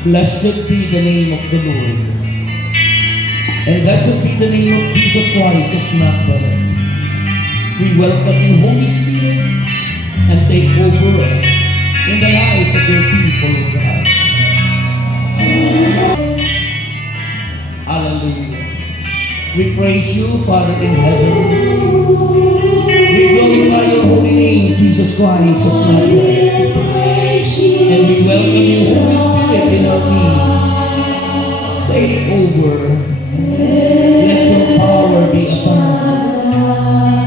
Blessed be the name of the Lord. And blessed be the name of Jesus Christ of Nazareth. We welcome you, Holy Spirit, and take over in the life of your people, God. Hallelujah. We praise you, Father in heaven. We glorify your holy name, Jesus Christ of Nazareth. And we welcome you, Holy Spirit, in our midst. Take over. Let your power be upon us.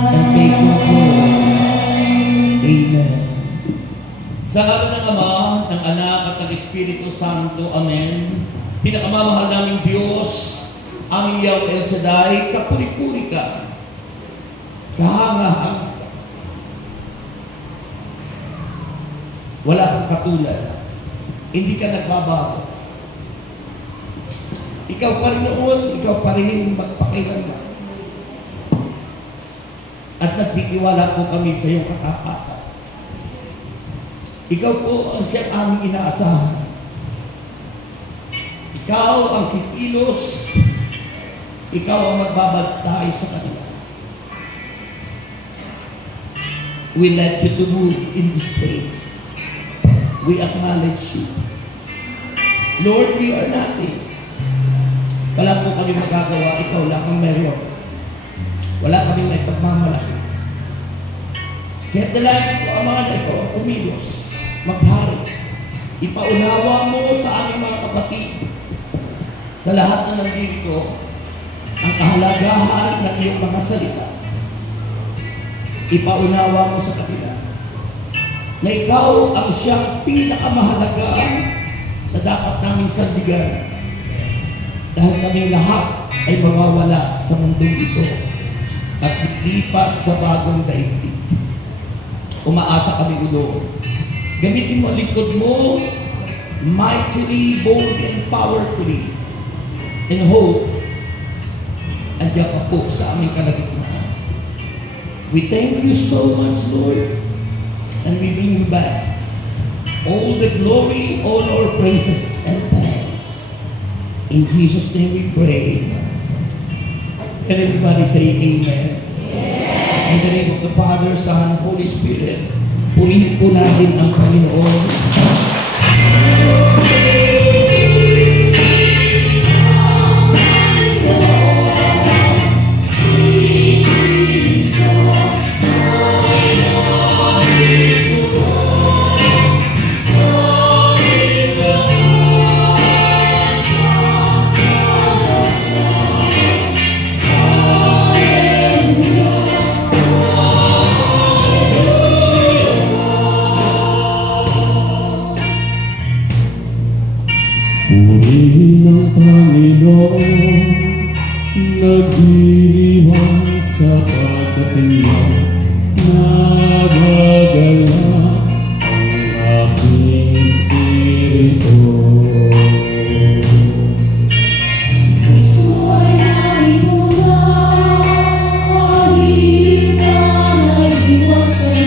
And take control. Amen. Sa ngalan ng Ama, ng Anak at ng Espiritu Santo. Amen. Pinakamamahal naming Diyos, aming Yahweh El Shaddai, kapuri-puri ka, kahanga-hanga ka. Wala kang katulad. Hindi ka nagbabago. Ikaw pa rin noon, ikaw pa rin magpakailanman. At nagtitiwala po kami sa iyong katapatan. Ikaw po ang siyang aming inaasahan. Ikaw ang kikilos. Ikaw ang magbabantay sa kanila. We let you to move in this place. We acknowledge you. Lord, we are nothing. Wala po kami magagawa. Ikaw lang ang meron. Wala kami may pagmamalaki. Kaya dalangin ko, Ama, na ikaw ang kumilos, maghari. Ipaunawa mo sa aming mga kapatid, sa lahat na nandito, ang kahalagahan ng iyong mga salita. Ipaunawa mo sa kanila na ikaw ang siyang pinakamahalaga na dapat namin sandigan, dahil kaming lahat ay mawawala sa mundong ito at lipat sa bagong daigdig. Umaasa kami, Lord. Gamitin mo ang likod mo mightily, boldly, and powerfully in hope. Andiyan ka po sa aming kalagitnaan. We thank you so much, Lord, and we bring you back all the glory, all our praises and thanks. In Jesus' name we pray. And everybody say amen. In the name of the Father, Son, Holy Spirit, purihin po natin ang Panginoon. Purihin ang Panginoon, nagdiriwang sa pagkatingin, nagagalak ang aking espiritu. Si Kristo ay narito na, halika nag-iwas sa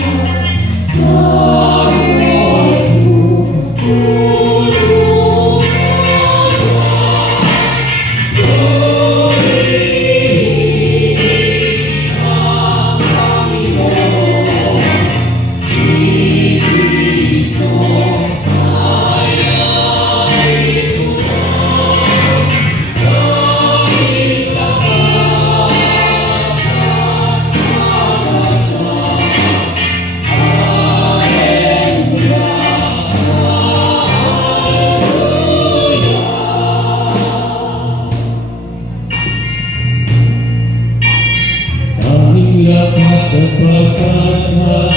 sa pagkasa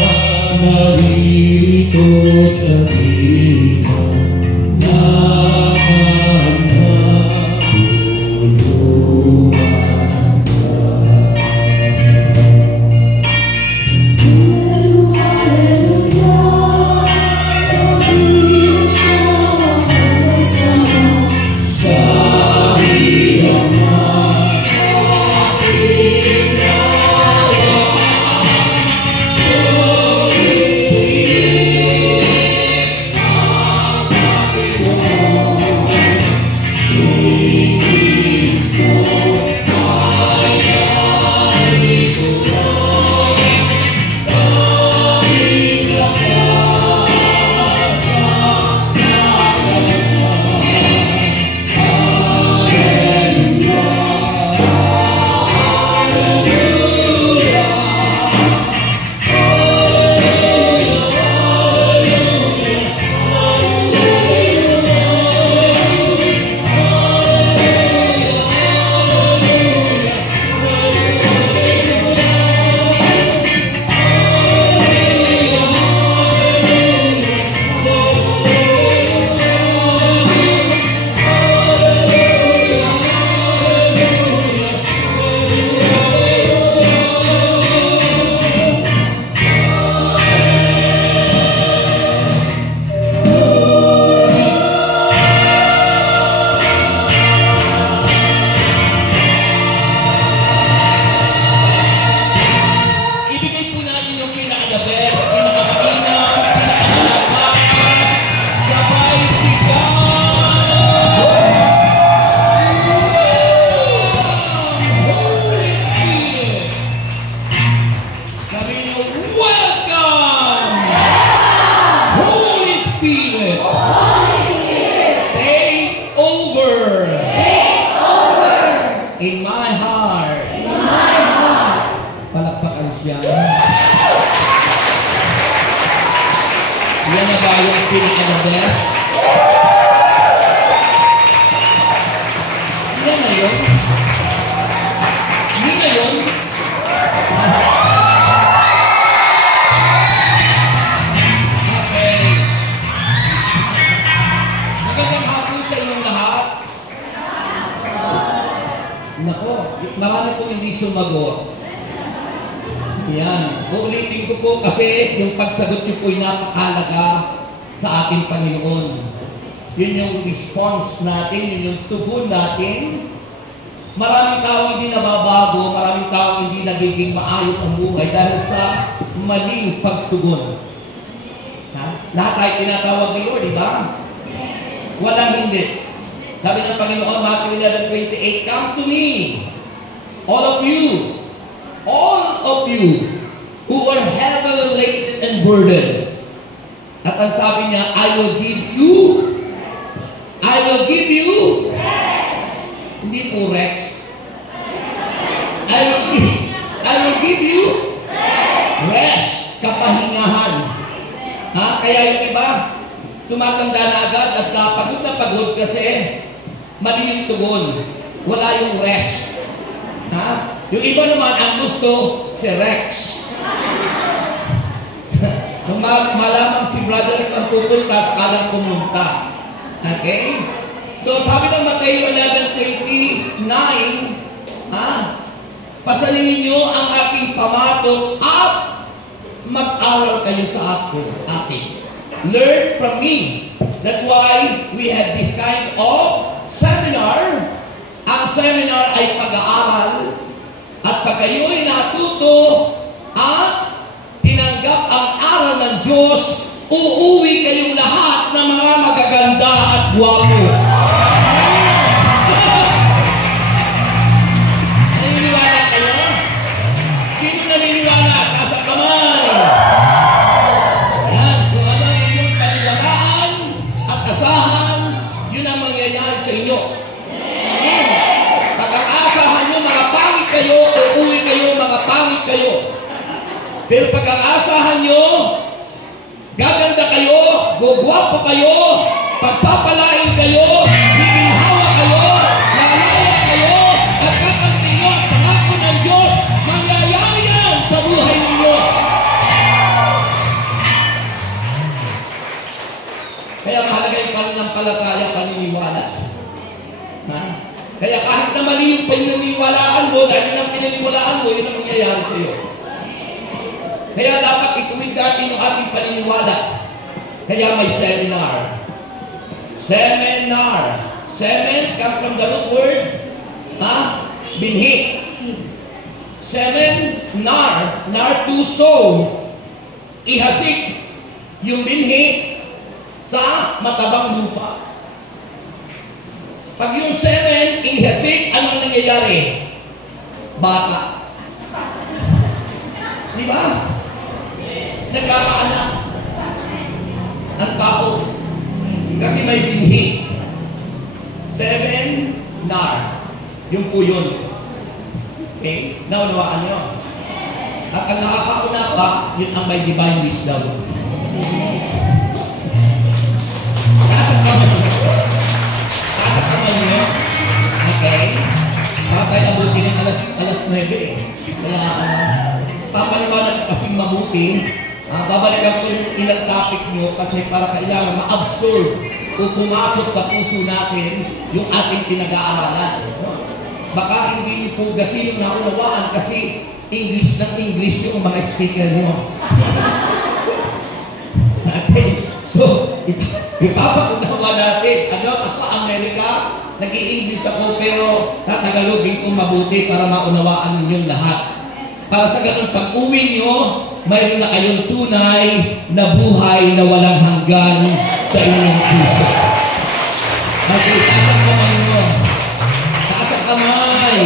narito sa tina na tulungan ka. Hallelujah, Panginoon siya kasama sa iyong ating the best, pinakamalinaw, pinakamalakas, sabay sigaw! Holy Spirit! Sabi niyo, welcome! Holy Spirit! Take over! In my heart! Palakpakan siya. Yan na ba yung pinaka-best? Yan na yun? Yan na yun? Okay. Magandang hapon sa inyong lahat. Nako, marami pong hindi sumagot. Yan. Uulitin ko po kasi yung pagsagot niyo po ay napakahalaga sa ating Panginoon. Yun yung response natin, yun yung tugon natin. Maraming tao hindi nababago, maraming tao hindi nagiging maayos ang buhay dahil sa maling pagtugon. Ha? Lahat tayo tinatawag ni Lord, di ba? Walang hindi. Sabi ng Panginoon, Matthew 11:28, come to me, all of you who are heavily laden and burdened. At ang sabi niya, I will give you hindi po Rex. I will give you rest, kapahingahan. Ha? Kaya yung iba, tumatanda na agad at pagod na pagod kasi mali yung tugon. Wala yung rest. Ha? Yung iba naman, ang gusto, si Rex. Nung malamang si Brother Rex ang pupunta, sakalang pumunta. Okay? So, sabi ng Mateo 11:29, pasalin ninyo ang aking pamato at mag-aral kayo sa akin. Learn from me. That's why we have this kind of seminar. Ang seminar ay pag-aaral. At pag kayo'y natuto at tinanggap ang aral ng Diyos, uuwi kayong lahat ng mga magaganda at gwapo. Naniniwala kayo? Sino naniniwala? Taas ang kamay. Ayan, kung ano ang inyong paniwalaan at asahan, yun ang mangyayari sa inyo. Pag ang asahan nyo, mga pangit kayo, uuwi kayo, mga pangit kayo. Pero pag ang asahan nyo, gaganda kayo, gugwapo kayo, pagpapalain kayo, giginhawa kayo, lalaya kayo, at kakamtin nyo ang pangako ng Diyos, mangyayari yan sa buhay ninyo. Kaya mahalaga yung pananampalataya, paniniwala. Ha? Kaya kahit na mali yung pinaniwalaan mo, dahil yun ang pinaniwalaan mo, yun ang mangyayari sa iyo. Kaya dapat ituwid natin yung ating paniniwala. Kaya may seminar. Seminar. Semen comes from the root word, binhi. Seminar, nar to sow. Ihasik yung binhi sa matabang lupa. Pag yung semen, ihasik, anong nangyayari? Bata. Di ba? Nagkakaanak ang tao kasi may binhi. Seminar. Yung po yun. Okay? Naunawaan nyo. At ang nakakauna pa, yun ang may divine wisdom. Nasa kamay nyo. Okay? Patay abuti ng alas 9 eh. Kaya papaliwanag kasing mabuti. Babalikan ko yung ilang topic nyo kasi para kailangan ma-absorb o pumasok sa puso natin yung ating pinag-aaralan. Baka hindi niyo po kasi yung naunawaan kasi English ng English yung mga speaker nyo. Okay, so ipapaunawa natin. Ano, ako Amerika, nag-i-English ako pero tatagalogin kong mabuti para maunawaan ninyong lahat. Para sa ganun, pag-uwi nyo, mayroon na kayong tunay na buhay na walang hanggan sa inyong puso. Okay, taas ang kamay nyo. Taas ang kamay.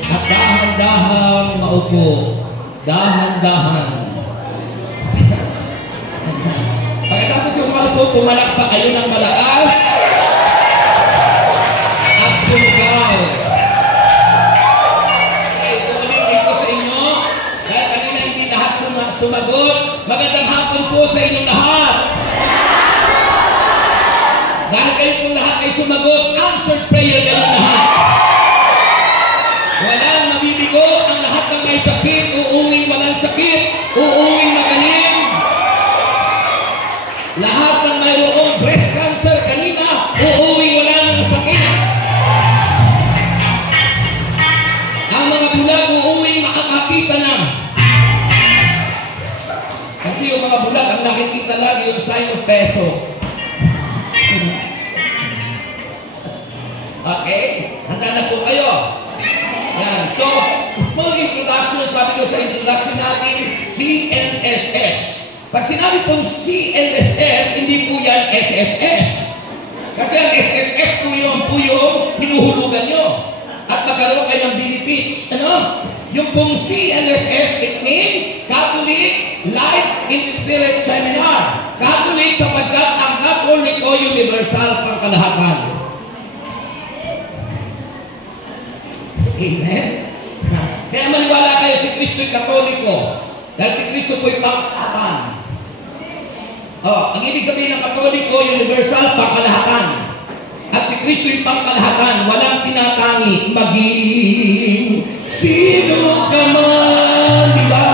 At dahan-dahan maupo. Dahan-dahan. Pagkatapos yung maupo, pumalakpak kayo ng malakas. At sumigaw. Sumagot. Magandang hapon po sa inyong lahat. Dahil kayo pong lahat ay sumagot, answered prayer kayong lahat. Walang mabibigo, ang lahat ng may sakit, uuwing walang sakit, uuwing magaling. Lahat ng mayroong breast cancer kanina, uuwing wala nang sakit. Ang mga bulag, uuwing makakakita na. Kasi yung mga bulag, ang nakikita lang yung sign of peso. Okay? Handa na po kayo. Yan. So, small introduction, sabi ko sa introduction natin, CNSS. Pag sinabi pong CNSS, hindi po yan SSS. Kasi ang SSS po yung hinuhulugan nyo. At magkaroon kayo ng benefits. Ano? Yung pong CNSS, it means Catholic Life in Spirit Seminar. Catholic sapagkat ang Katoliko universal pangkalahatan. Amen? Kaya maniwala kayo si Kristo'y Katoliko. Dahil si Kristo po'y pangkalahatan. Ang ibig sabihin ng Katoliko, universal pangkalahatan. At si Kristo'y pangkalahatan. Walang tinatangi. Maging sino ka man, di ba?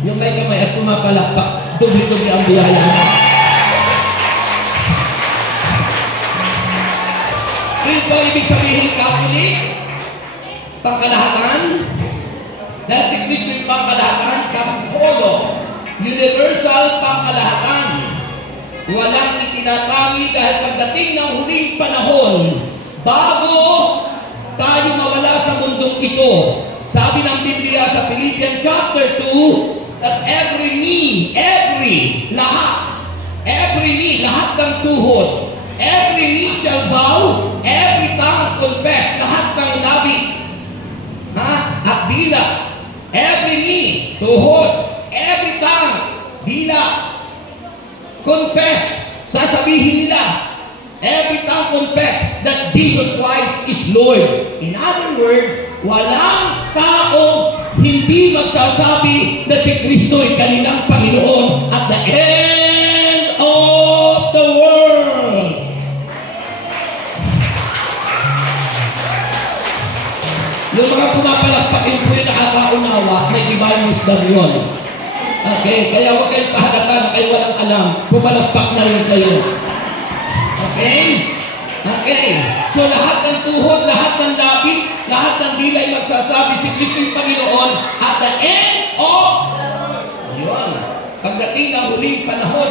Yung may kamay at pumapalakpak, dubli-dubli ang biyaya. Ito ibig sabihin Catholic, pangkalahatan. Dahil si Kristo'y pangkalahatan, Kapolo, universal pangkalahatan. Walang itinatangi dahil pagdating ng huling panahon, bago tayo mawala sa mundong ito, sabi ng Biblia sa Philippians chapter 2, that every knee, lahat ng tuhod, every knee shall bow, every tongue confess, lahat ng labi, at dila, every knee, tuhod, every tongue, dila, confess, sasabihin nila, every tongue confess that Jesus Christ is Lord. In other words, walang tao hindi magsasabi na si Kristo ay kanilang Panginoon at the end of the world. Yung mga pumapalakpakin po yung nakakaunawa, may divine wisdom yun. Okay, kaya huwag kayong pahalata na kayo walang alam. Pumalakpak na rin kayo. Okay? Okay. So lahat ng tuhod, lahat ng labi, lahat ng dilay magsasabi si Kristo yung Panginoon at the end of yun. Pagdating ng huling panahon.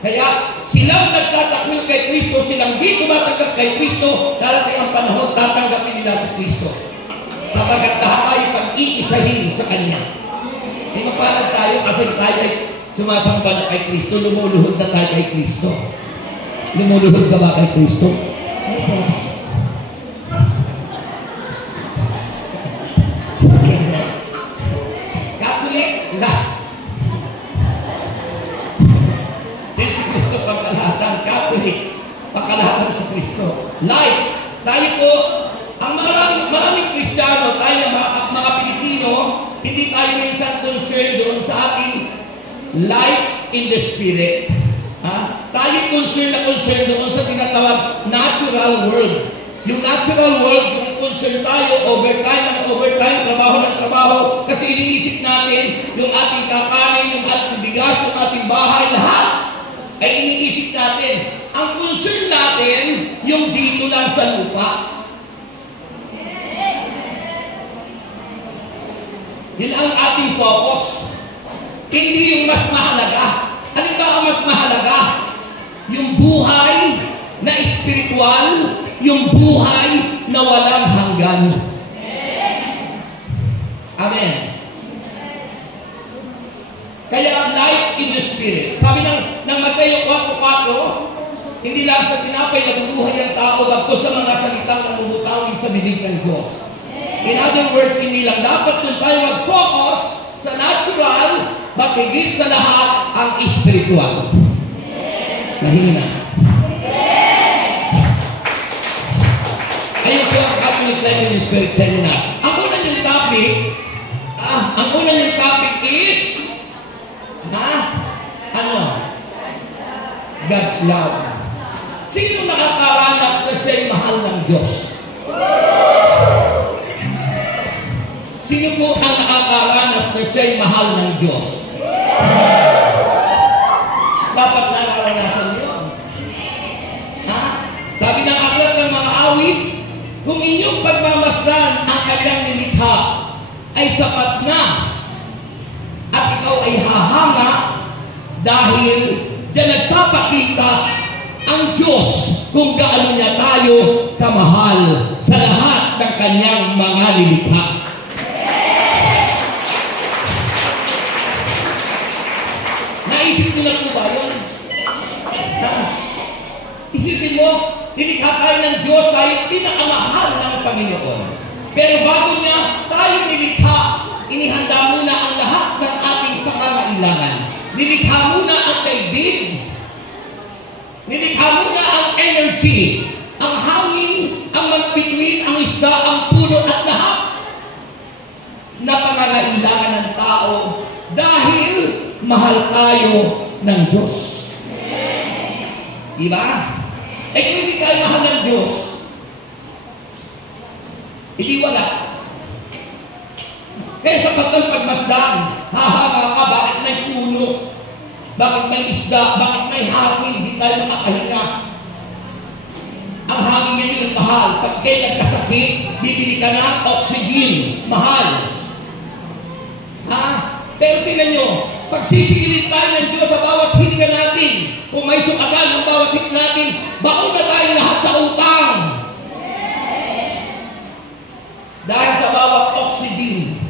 Kaya silang nagtatakwil kay Kristo, silang di tumatanggap kay Kristo, darating ang panahon, tatanggapin nila si Kristo. Sapagat lahat ay pag-iisahin sa Kanya. Di mapalag tayo kasi tayo ay sumasamba na kay Kristo, lumuluhod na tayo kay Kristo. Lumuluhod ka ba kay Kristo? Catholic, si Kristo pagkalahatan, Catholic, pagkalahatan sa Kristo. Life, tayo po, ang maraming Kristiyano, tayo mga Pilipino, hindi tayo minsan concerned doon sa ating life in the Spirit. Tayo concerned doon sa tinatawag natural world. Yung natural world, yung concern tayo, overtime, trabaho ng trabaho, kasi iniisip natin yung ating kakanin, yung ating bigas, yung ating bahay, lahat ay iniisip natin. Ang concern natin, yung dito lang sa lupa. Yun ang ating focus. Hindi yung mas mahalaga. Ano ba ang mas mahalaga? Yung buhay na espiritual, yung buhay na walang hanggan. Amen. Kaya life in the Spirit. Sabi ng Mateo 4:4, hindi lang sa tinapay nabubuhay ang tao, bagkus sa mga salitang namumutawi sa bibig ng Diyos. In other words, hindi lang dapat kung tayo mag-focus sa natural, but higit sa lahat ang spiritual. Mahina. Ayun po ang Catholic Life in the Spirit Seminar. Ang unang yung topic is God's love. Sino nakakaranas na siya'y mahal ng Diyos? Sino po ang nakakaranas na siya'y mahal ng Diyos? Dapat nararanasan niyo. Sabi ng aklat ng mga awit, kung inyong pagmamasdan ang kanyang nilikha ay sapat na at ikaw ay hahanga dahil diyan nagpapakita ang Diyos kung gaano niya tayo kamahal sa lahat ng kanyang mga nilikha. Naisip mo na po ba yun? Isipin mo, nilikha tayo ng Diyos, tayo pinakamahal ng Panginoon. Pero bago niya tayo nilikha, inihanda muna ang lahat ng ating pangangailangan. Nilikha muna ang daigdig. Nilikha muna ang energy, ang hangin, ang magbituin, ang isda, ang puno at lahat na pangangailangan ng tao dahil mahal tayo ng Diyos. Diba? Eh kung hindi tayo mahal ng Diyos, hindi wala. Kaya sa pagmasdan, hahanga ka, bakit may puno? Bakit may isda? Bakit may hangin? Hindi tayo makakahinga. Ang hangin ngayon, mahal. Pag kayo nagkasakit, bibili ka ng oxygen. Mahal. Pero tingnan nyo, pagsisilid tayo ng Diyos sa bawat hininga natin, kung may sukatan ang bawat hit natin, baon na tayo lahat sa utang. Dahil sa bawat oxygen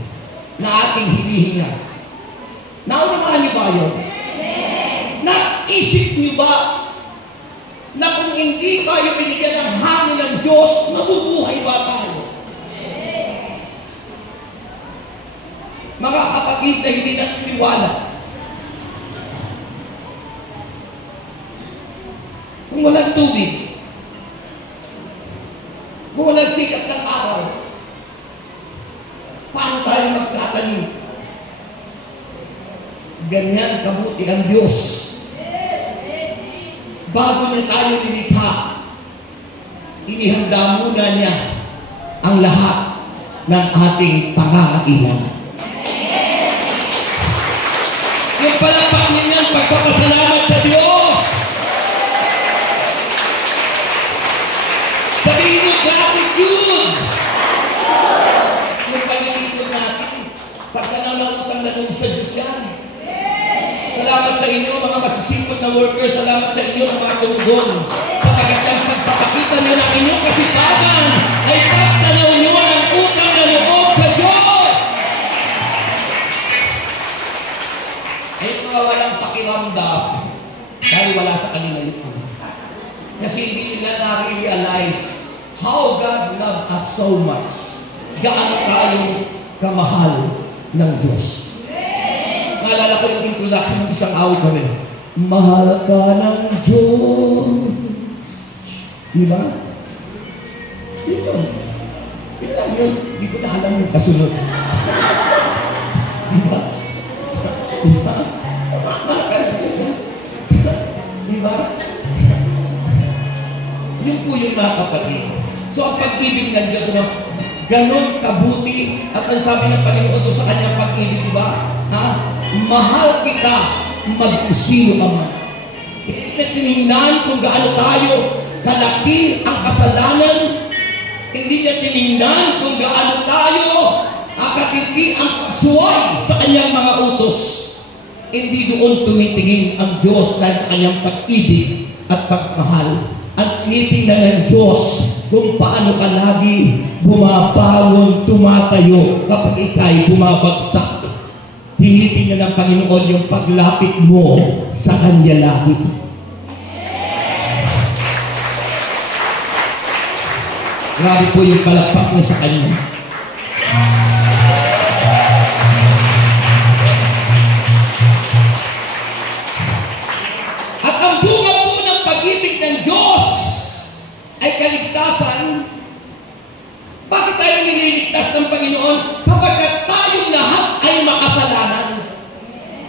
na ating hinihinga. Naunawaan niyo ba yun? Naisip niyo ba na kung hindi tayo binigyan ng hangin ng Diyos, mabubuhay ba tayo? Mga kapatid na hindi naniniwala, kung walang tubig, kung walang sikat ng araw, paano tayo magtatanim? Ganyan kabuti ang Diyos. Bago niya tayo nilikha, inihanda muna niya ang lahat ng ating pangangailangan. Yung palapak ninyang pagpapasalamat sa Diyos. Sabihin niyo, gratitude. Yung pag-ilikod natin, pagka nanangutang na loob sa Diyos yan. Salamat sa inyo, mga masisipot na workers. Salamat sa inyo, mga tumugon. Sapagkat ang pagpapakita nyo ng inyong kasipagan ay pagtanaw nyo ng utang na loob sa Diyos. Ay mga walang pakiramdam, dahil wala sa kanila yun. Kasi hindi nila na-realize how God loved us so much. Gaano tayo kamahal ng Diyos. Naalala ko yung introduction ng isang awit kami. Mahal ka ng Diyos. Diba? Yun lang. Yun lang yun. Hindi ko na alam yung kasunod. Diba? Diba? Mahal ka ng Diyos. Diba? Yun po yung mga kapatid. So ang pag-ibig ng Diyos, ganon kabuti at ang sabi ng Panginoon sa kanyang pag-ibig, diba? Mahal kita, mag-usino ka man. Hindi na tinignan kung gaano tayo kalaki ang kasalanan. Hindi na tinignan kung gaano tayo akatiti ang pagsuway sa kanyang mga utos. Hindi doon tumitingin ang Diyos dahil sa kanyang pag-ibig at pagmahal. Ang tinitingnan ng Diyos kung paano ka lagi bumabangon, tumatayo kapag ika'y bumabagsak. Tinitingnan ng Panginoon yung paglapit mo sa Kanya lagi. Grabe po yung palakpak mo sa Kanya. At ang bunga po ng pag-ibig ng Diyos ay kaligtasan. Bakit tayo nililigtas ng Panginoon? Sapagkat tayong lahat ay makasalanan.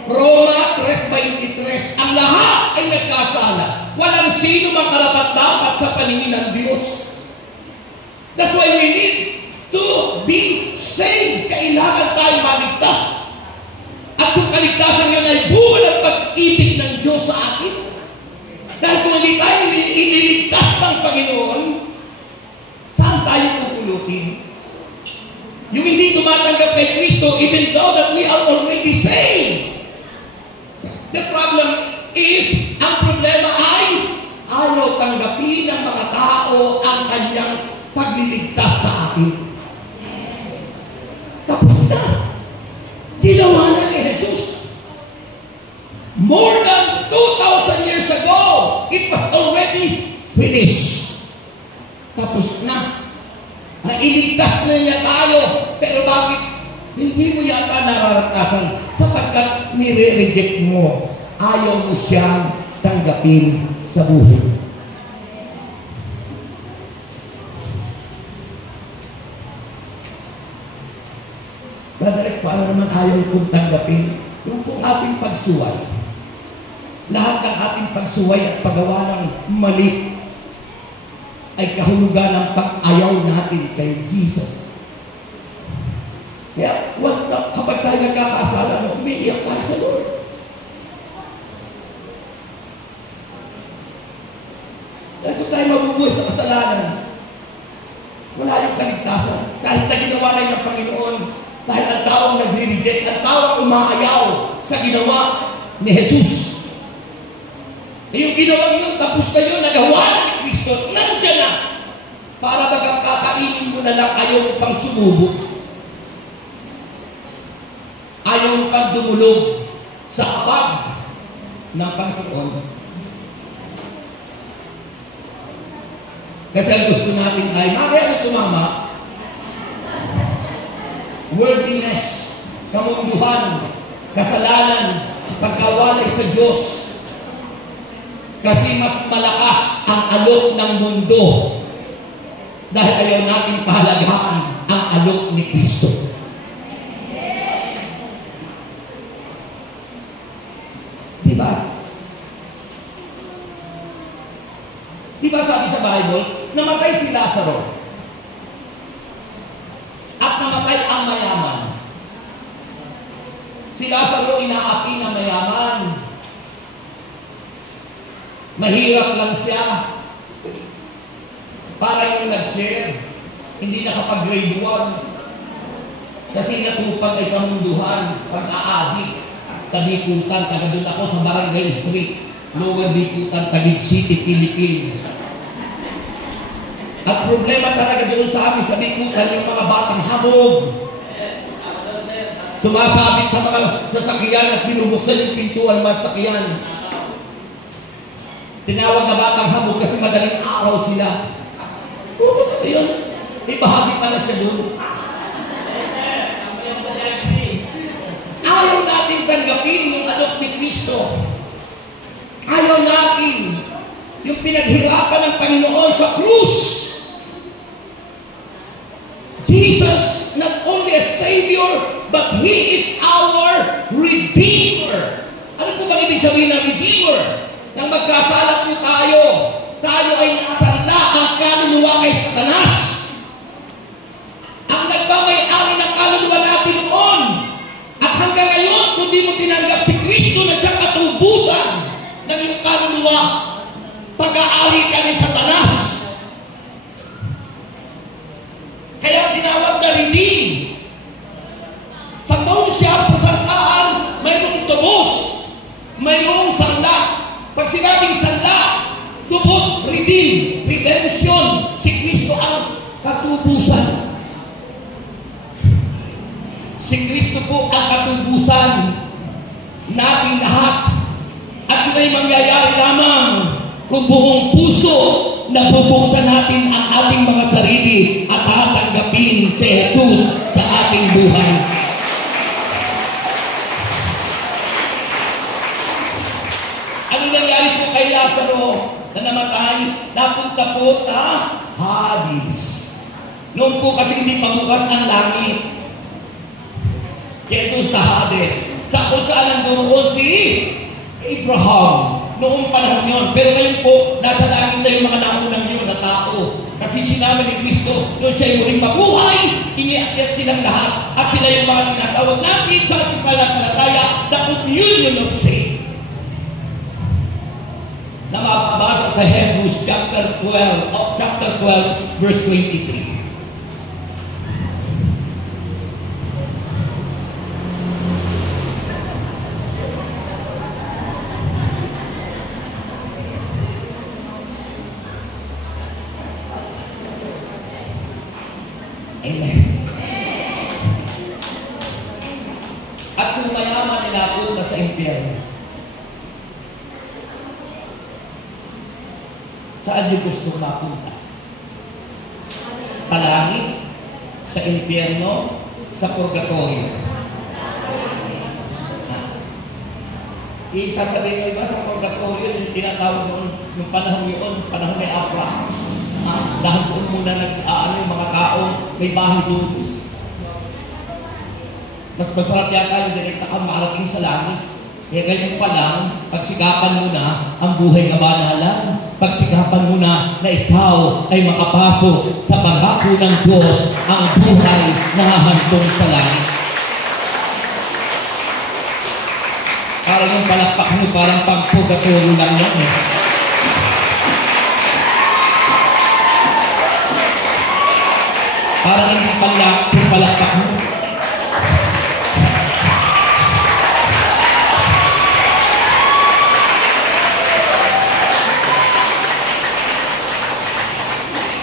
Roma 3:23, ang lahat ay nagkasala. Walang sino makarapat-dapat sa paningin ng Diyos. That's why we need to be saved. Kailangan tayo maligtas. At yung kaligtasan yun ay bunga ng pag-ibig ng Diyos sa atin. Dahil kung hindi tayo iniligtas ng Panginoon, saan tayo pupulutin? Yung hindi tumatanggap kay Kristo, even though that we are already saved. The problem is, ang problema ay ayaw tanggapin ng mga tao ang kanyang pagliligtas sa atin. Tapos na. Ginawa na ni Jesus. More than 2,000 years ago, it was already finished. Tapos na. Nailigtas na niya tayo. Pero bakit hindi mo yata nararanasan? Sapagkat nire-reject mo. Ayaw mo siyang tanggapin sa buhay. Brother Rex, paano naman ayaw kong tanggapin? Yung kung ating pagsuway. Lahat ng ating pagsuway at paggawa ng mali ay kahulugan ng pag-ayaw natin kay Jesus. Kaya kapag tayo nagkakasala, umiiyak tayo sa Lord. Dahil kung tayo mabubuhay sa kasalanan, wala yung kaligtasan. Kahit na ginawa na ng Panginoon, dahil ang taong nagre-reject, ang taong umaayaw sa ginawa ni Jesus. Yung ginawa yun, tapos na yun, nagawa na ni Kristo, nandiyan na. Para bagang kakainin mo na lang, ayaw mo pang sumubok. Ayaw mo pang dumulog sa kapag ng Panginoon. Kasi ang gusto natin ay, ano tumama? Worldliness, kamunduhan, kasalanan, pagkawalay sa Diyos. Kasi mas malakas ang alok ng mundo dahil ayaw natin pahalagahan ang alok ni Kristo. Diba? Diba sabi sa Bible, namatay si Lazaro at namatay ang mayaman. Si Lazaro inaapi na mayaman. Mahirap lang siya. Para yung nag-share, hindi nakapag-grade 1. Kasi natupag ay kamunduhan, pag-aadik sa Bikutan, taga doon ako sa Barangay Street, Lower Bikutan, Taguig City, Philippines. At problema talaga doon sa amin sa Bikutan, yung mga batang habog. Sumasabit sa mga sasakyan at binubuksan yung pintuan ng sasakyan. Tinawag na batang habog kasi madaling araw sila. Puto na yun. Ibahagi pa na siya doon. Ayaw natin tanggapin yung alok ni Kristo. Ayaw natin yung pinaghirapan ng Panginoon sa krus. Jesus, not only a Savior, but He is our Redeemer. Ano po bang ibig sabihin ng Redeemer? Nang magkasala po tayo ay nasanda ang kaluluwa kay Satanas. Ang nagmamay-ari ng kaluluwa natin noon. At hanggang ngayon, kung di mo tinanggap si Kristo na siyang katubusan ng iyong kaluluwa, pag-aari ka ni Satanas. Kaya tinawag na redeem. Sa bone shop, sa santaan, mayroong tubos, mayroong sanda. Pag sinabing sanda, tubot, redeem, redemption, si Kristo katubusan. Si Kristo po ang katubusan nating lahat. At yun ay mangyayari lamang kung buong puso na bubuksan natin ang ating mga sarili at tatanggapin si Jesus sa ating buhay. Ano nangyari po kay Lazaro na namatay? Napunta po sa Hades. Noon po kasi hindi pa bukas ang langit. Kaya doon sa Hades, sa kung saan nandoon si Abraham noong panahon yun. Pero ngayon po, nasa langit na yung mga naunang yun na tao. Kasi sinabi ni Kristo, noon siya'y muling mabuhay, iniakyat silang lahat. At sila yung mga tinatawag natin sa ating pananampalataya, the communion of saints. Na mapabasa sa Hebrews chapter 12, verse 23. Amen. At sumayaman nila punta sa impyerno. Saan niyo gusto mapunta? Sa langit? Sa impyerno? Sa purgatorio? Isasabihin nyo iba sa purgatorio, yung tinatawag noon, yung panahon yun, panahon ni Abraham. Dahil doon muna yung mga taong may bahay lubos. Mas masarap yata yung direkta kang makarating sa langit. Kaya ganyan pa lang, pagsikapan mo na ang buhay na banalan. Pagsikapan mo na ikaw ay makapasok sa pangako ng Diyos, ang buhay na hahantong sa langit. Parang yung palakpak nyo, parang pang-purgatorio lang yan eh. Parang hindi palakpak mo.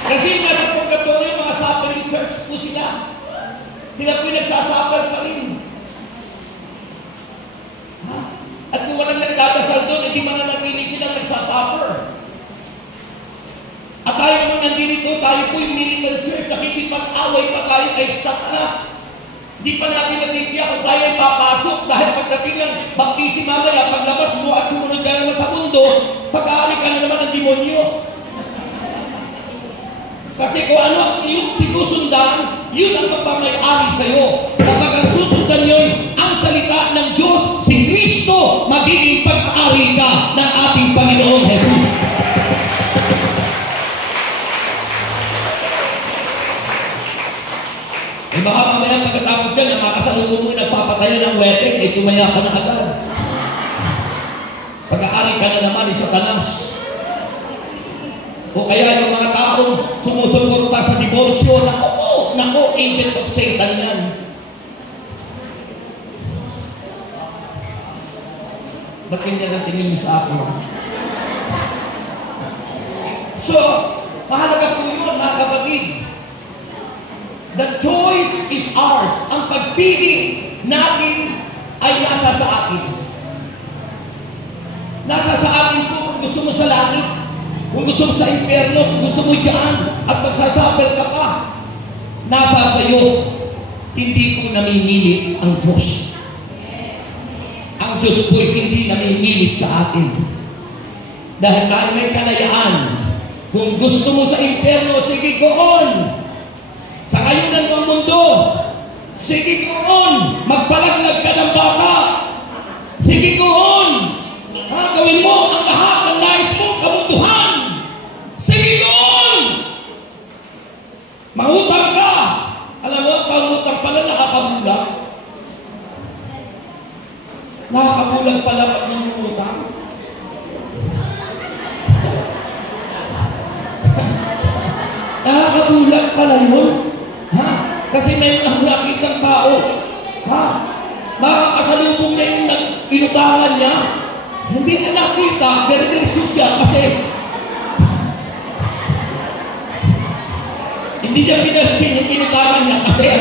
Kasi nasa purgatorio, mga suffering church po sila. Sila po yung nagsasuffer pa rin. At kung walang nagdadasal doon, hindi mananatili silang nagsasuffer. At tayo naman nandito, tayo po yung militant church, nakikipag-away pa tayo kay Satanas. Hindi pa natin natitiyak kung tayo ay papasok dahil pagdating ng baptism mamaya, paglabas mo at sumunod ka naman sa mundo, pag-aari ka na naman ng demonyo. Kasi kung ano ang iyong sinusundan, yun ang magpapay-ari sa'yo. Kapag ang susundan yun, ang salita ng Diyos, si Kristo, magiging pag-aari ka ng ating Panginoong Jesus. Eh baka mamaya pagkatapos dyan, ang makasalubong mo nagpapatayo ng wedding, eh tumaya ka na agad. Pag-aari ka na naman ni Satanas. O kaya yung mga taong sumusuporta sa diborsyo, naku, agent of Satan yan. Ba't ganyan ang tingin mo sa akin? So, mahalaga po yun, mga kapatid. The choice is ours. Ang pagpili natin ay nasa sa atin. Nasa sa atin po kung gusto mo sa langit. Kung gusto mo sa impyerno, kung gusto mo dyan, at magsasuffer ka pa, nasa sa'yo. Hindi po namimilit ang Diyos. Ang Diyos po hindi namimilit sa atin. Dahil tayo may kalayaan. Kung gusto mo sa impyerno, sige goon. Sa kayunan ng mundo, sige goon. Magpalaglag ka ng baka. Sige goon. Gawin mo ang lahat ng nais mong kabunduhan. Sige yun! Mangutang ka! Alam mo, pangutang pala nakakabulag. Nakakabulag pala pag nangungutang. Nakakabulag pala yun. Kasi may nakakitang tao. Makakasalubong na yung inutangan niya. Hindi na nakita, very siya kasi hindi Hindi niya pinansin yung pinutaran niya kasi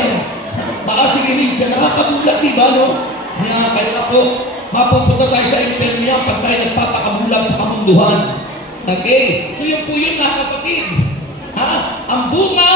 baka sigilin siya, nakakabulag, di ba, no? Kaya po, mapupunta tayo sa impyerno niya pag tayo nagpapakabulag sa kamunduhan. Okay? So yun po yun, mga kapatid. Ang bunga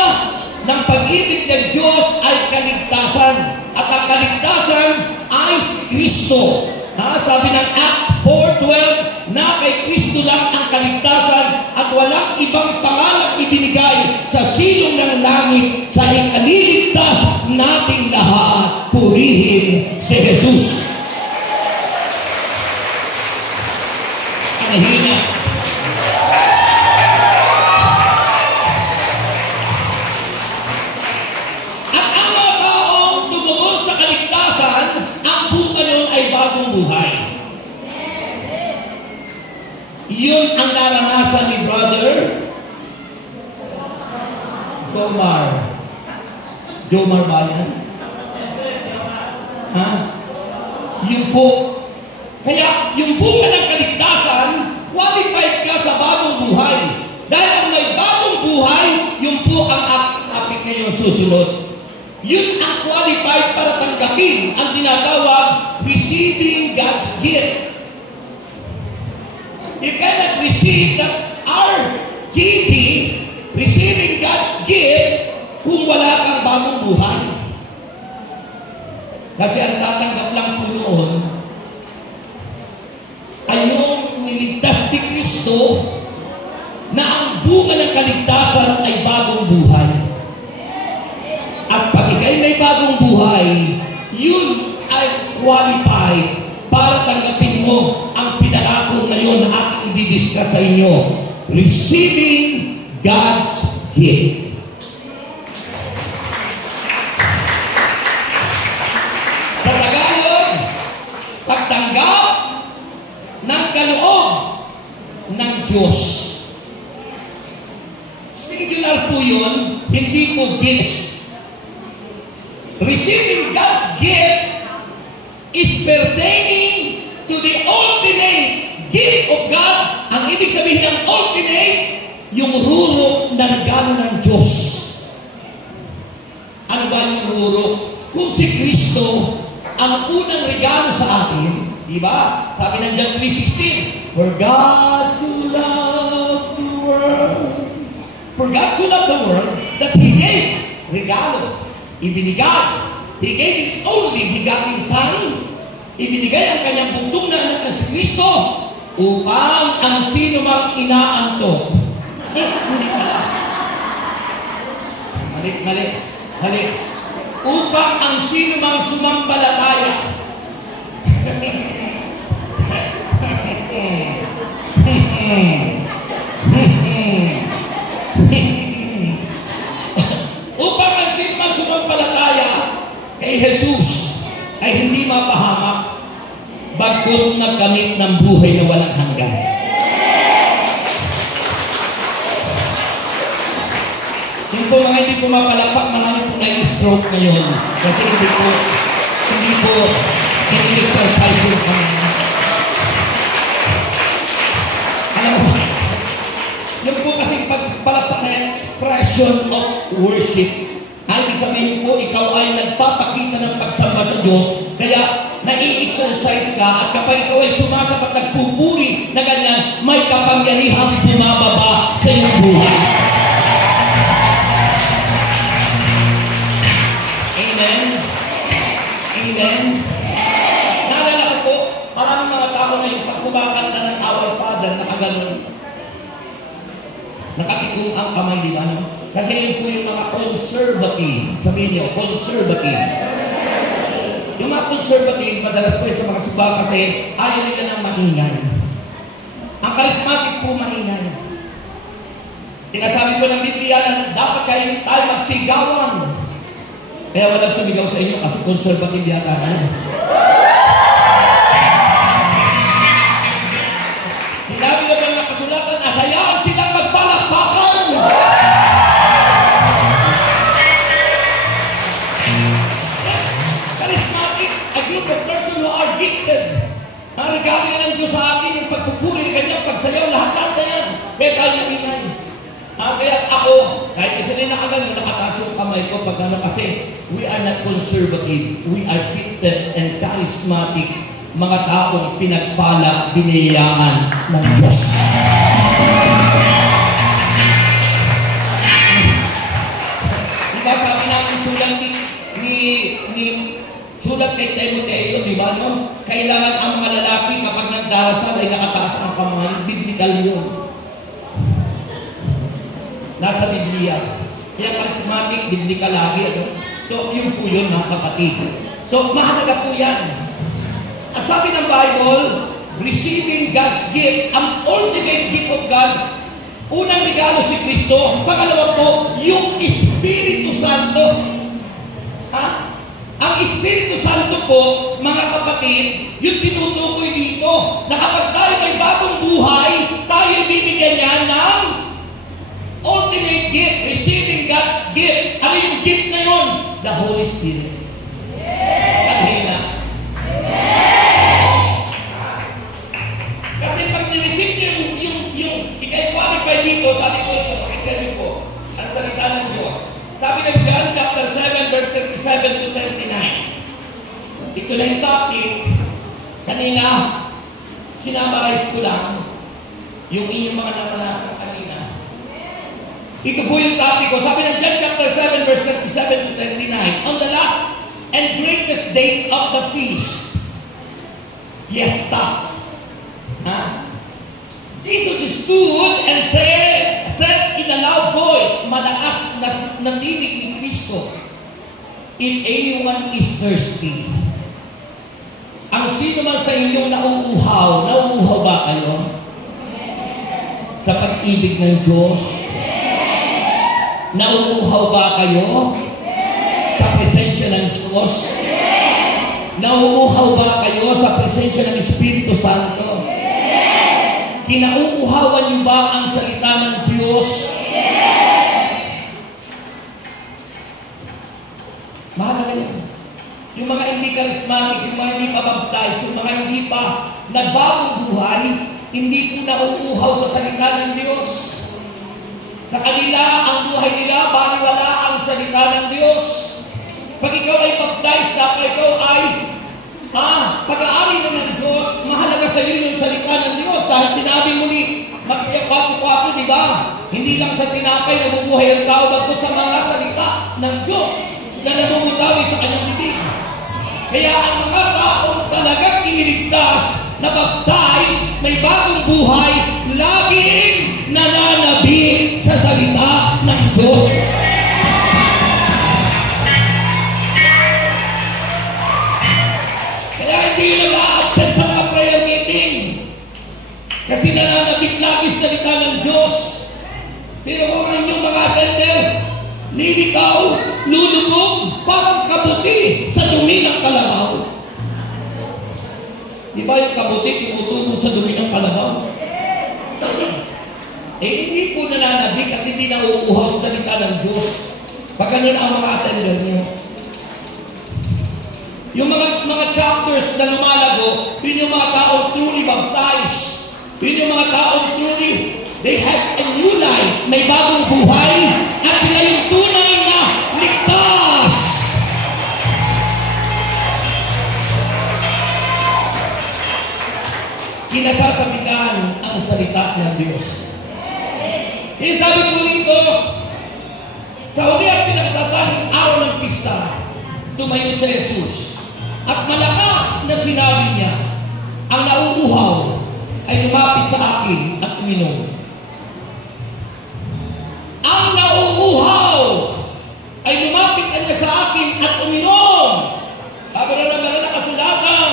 ng pag-ibig ng Diyos ay kaligtasan. At ang kaligtasan ay Kristo. Sabi ng Acts 4:12 na kay Kristo lang ang kaligtasan at walang ibang pangalang ibinigay sa silong ng langit sa ikaliligtas nating lahat. Purihin si Jesus. Ang hina. At ang mga taong tumugon sa kaligtasan, ang bunga nun ay bagong buhay. Yun ang naranasan ni Brother Jomar. Jomar ba yan? Yun po. Kaya yung bunga ng kaligtasan, qualified ka sa bagong buhay. Dahil ang may bagong buhay, yun po ang apik ngayong susunod. Yun ang qualified para tanggapin ang tinatawag receiving God's gift. You cannot receive that RGD, receiving God's gift, kung wala kang bagong buhay. Kasi ang tatanggap lang po noon ay yung niligtas ni Kristo na ang bunga ng kaligtasan ay bagong buhay. At pag ikay may bagong buhay, yun ay qualified para tanggapin mo ang pinangako ngayon na aking i-discuss sa inyo. Receiving God's gift. Sa Tagalog, pagtanggap ng kaloob ng Diyos. Singular po yun, hindi po gifts. Receiving God's gift is pertaining to the ultimate gift of God. Ang ibig sabihin ng ultimate, yung rurok na regalo ng Diyos. Ano ba yung rurok? Kung si Kristo ang unang regalo sa atin, di ba? Sabi ng John 3:16, For God so loved the world, for God so loved the world, that He gave regalo. Ibinigay. He gave His only begotten Son. Ibinigay ang kanyang bugtong na anak na si Kristo upang ang sino mang inaantok. Hindi pala. Mali. Upang ang sino mang sumampalataya. Upang ang sino mang sumampalataya kay Jesus ay hindi mapahamak, bagkus nagkamit ng buhay na walang hanggan. Yung po mga hindi po mapalakpak, marami po na-stroke ngayon kasi hindi po exercise yung kami. Alam mo, yung po kasi pagpalakpak na expression of worship. Ibig sabihin po, ikaw ay nagpapakita ng pagsamba sa Diyos, kaya nai-exercise ka, at kapag ikaw ay sumasapat, nagpupuri na ganyan, may kapangyarihang bumababa sa iyong buhay. Amen? Amen? Naalala ko po, maraming mga tao na yung pag kumakanta ng Our Father, nakaganon. Nakatikong ang kamay, di ba, no? Kasi yun po yung mga conservative. Sabihin niyo, conservative. Yung mga conservative, madalas po sa mga suba kasi ayaw nila ng maingay. Ang charismatic po maingay. Sinasabi po ng Biblia na dapat tayo magsigawan. Kaya walang sumigaw sa inyo kasi conservative yata kayo. Sinabi na bang nakasulatan na hayaan silang magpalakpakan. Charismatic, a group of persons who are gifted. Ang regalo ng Diyos sa atin, yung pagpupuri, kanyang pagsayaw, lahat-lahat na yan. Kaya tayo ingay. Kaya ako, Kahit isa rin nakagano, nakataas yung kamay ko pag ano, kasi we are not conservative. We are gifted and charismatic, mga taong pinagpala, biniyayaan ng Diyos. Diba sabi namin sulat kay Timoteo, di ba no? Kailangan ang mga lalaki kapag nagdarasal ay nakataas ang kamay, biblical yun. Nasa Biblia. Kaya charismatic, biblical lagi. Ano? So, yun po yun, mga kapatid. So, mahalaga po yan. At sabi ng Bible, receiving God's gift, ang ultimate gift of God, unang regalo si Kristo, pangalawa po, yung Espiritu Santo. Ha? Ang Espiritu Santo po, mga kapatid, yung tinutukoy dito, na kapag tayo may bagong buhay, tayo bibigyan niya ng ultimate gift, receiving God's gift. Ano yung gift na yun? The Holy Spirit. Ang hina. Kasi pag nireceive niyo yung ika-qualify dito, sabi ko, pakinggan niyo po, ang salita ng Diyos. Sabi ng John chapter 7, verse 37 to 39. Ito na yung topic. Kanina, sinamarize ko lang yung inyong mga naranasan kanina. Ito po yung topic ko. Sabi ng John chapter 7, verse 37 to 39. On the last and greatest day of the feast, fiesta. Jesus stood and said in a loud voice, malakas na tinig ni Kristo, if anyone is thirsty, ang sino man sa inyong nauuhaw ba kayo? Sa pag-ibig ng Diyos? Nauuhaw ba kayo? Sa presensya ng Diyos? Nauuhaw ba kayo sa presensya ng Espiritu Santo? Kinauuhawan niyo ba ang salita ng Diyos? Mahalaga yan. Yung mga hindi charismatic, yung mga hindi pa baptized, yung mga hindi pa nagbagong buhay, hindi po nauuhaw sa salita ng Diyos. Sa kanila, ang buhay nila, baliwala ang salita ng Diyos. Pag ikaw ay baptized, dapat ikaw ay pag-aari ng Diyos, mahalaga sa iyo yung salita ng Diyos. Dahil sinabi mo ni Magpapakwapo, di ba? Hindi lang sa tinapay nabubuhay ang tao, bago sa mga salita ng Diyos na namumutawi sa kanyang bibig. Kaya ang mga taong talagang iniligtas, na baptized, may bagong buhay, laging nananabi sa salita ng Diyos. Kaya hindi yun nag-a-absent sa mga prayer meeting. Kasi nananabik lagi sa salita ng Diyos. Pero kung ang inyong mga attender, lilikaw, lulubog, parang kabuti sa dumi ng kalabaw. Di ba yung kabuti tumutubo sa dumi ng kalabaw? Hindi po nananabik at hindi nauuhaw sa salita ng Diyos. Pag ganun ang mga attender niyo. Yung mga chapters na lumalago, yun yung mga taong truly baptized. Yun yung mga taong truly, they have a new life. May bagong buhay. At sila yung tunay na ligtas. Kinasasabikan ang salita ng Diyos. Kaya sabi po rito, sa huli at pinagtatanging araw ng pista, tumayo si Jesus. At malakas na sinabi niya, ang nauuhaw ay lumapit sa akin at uminom. Ang nauuhaw ay lumapit niya sa akin at uminom. Sabi na naman na kasulatan,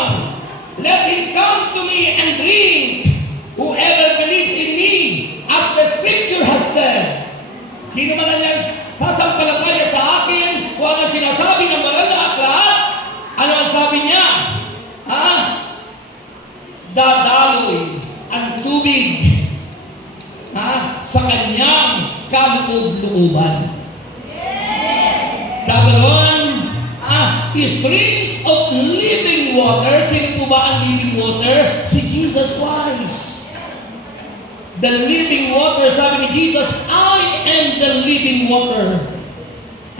let him come to me and drink. Whoever believes in me, as the scripture has said. Sino man na sasampalataya sa akin, kung ano sinasabi ng banal na aklat, ano ang sabi niya? Dadaloy ang tubig sa kanyang kaloob-looban. Sabi ron, streams of living water. Sino po ba ang living water? Si Jesus Christ. The living water, sabi ni Jesus, I am the living water.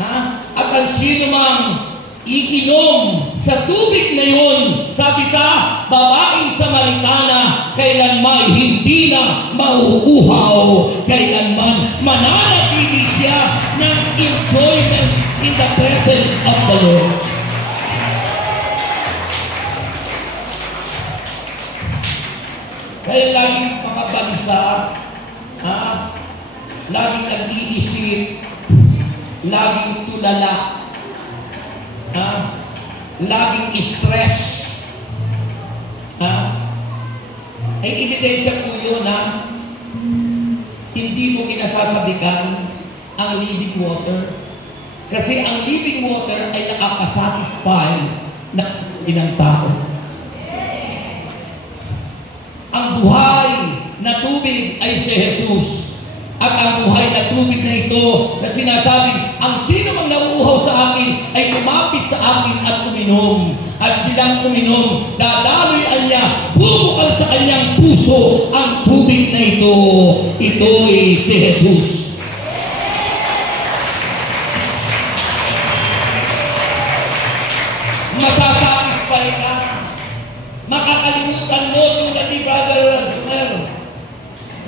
At ang sino mang iinom sa tubig na yun, sabi sa babaeng Samaritana, kailanman hindi na mauuhaw, kailanman mananatili siya ng enjoyment in the presence of the Lord. Kaya laging mga balisa, laging nag-iisip, laging tulala, laging stress, ay ebidensya po yun, hindi mo kinasasabikan ang living water. Kasi ang living water ay nakakasatisfy ng inang tao. Ang buhay na tubig ay si Jesus. At ang buhay na tubig na ito na sinasabing, ang sino mang nauuhaw sa akin ay lumapit sa akin at uminom. At silang uminom, dadaloy niya, bubukal sa kanyang puso ang tubig na ito. Ito ay si Jesus. Masasatisfy ka. Makakalimutan mo tulad ni Brother Joel.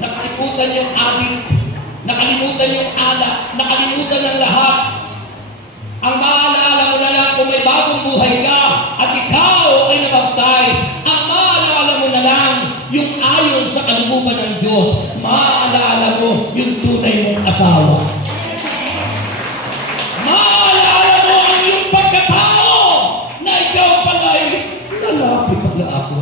Nakalimutan yung addict, nakalimutan yung alak, nakalimutan ng lahat. Ang maaalala mo na lang kung may bagong buhay ka at ikaw ay nabaptize. Ang maaalala mo na lang yung ayon sa kalooban ng Diyos. Maaalala mo yung tunay mong asawa. Maaalala mo ang iyong pagkatao na ikaw pala'y lalaki pala ako.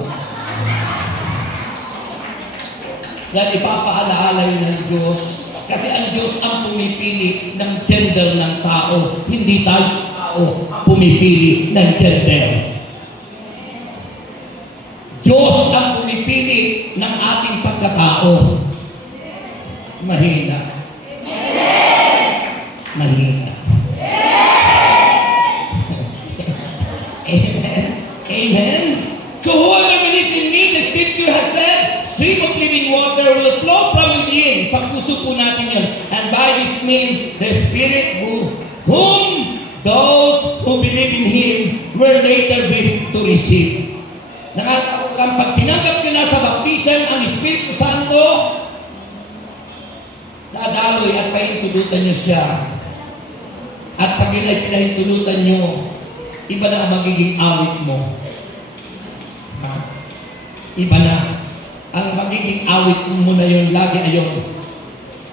Yan ipapaalaala yun ng Diyos. Kasi ang Diyos ang pumipili ng gender ng tao. Hindi tayo tao pumipili ng gender. Diyos ang pumipili ng ating pagkatao. Mahina. Mahina. Amen. Amen. So whoever believes in me, the scripture has said, stream of living water will flow from within. Sa puso po natin yun. And by this means, the Spirit whom those who believe in Him were later be to receive. Nakakapag pag tinanggap nyo na sa baptisan ang Espiritu Santo, dadaloy at pahintulutan nyo siya. At pag yun ay pinahintulutan nyo, iba na ang magiging awit mo. Iba na. Ang magiging awit mo na yun, lagi ayon.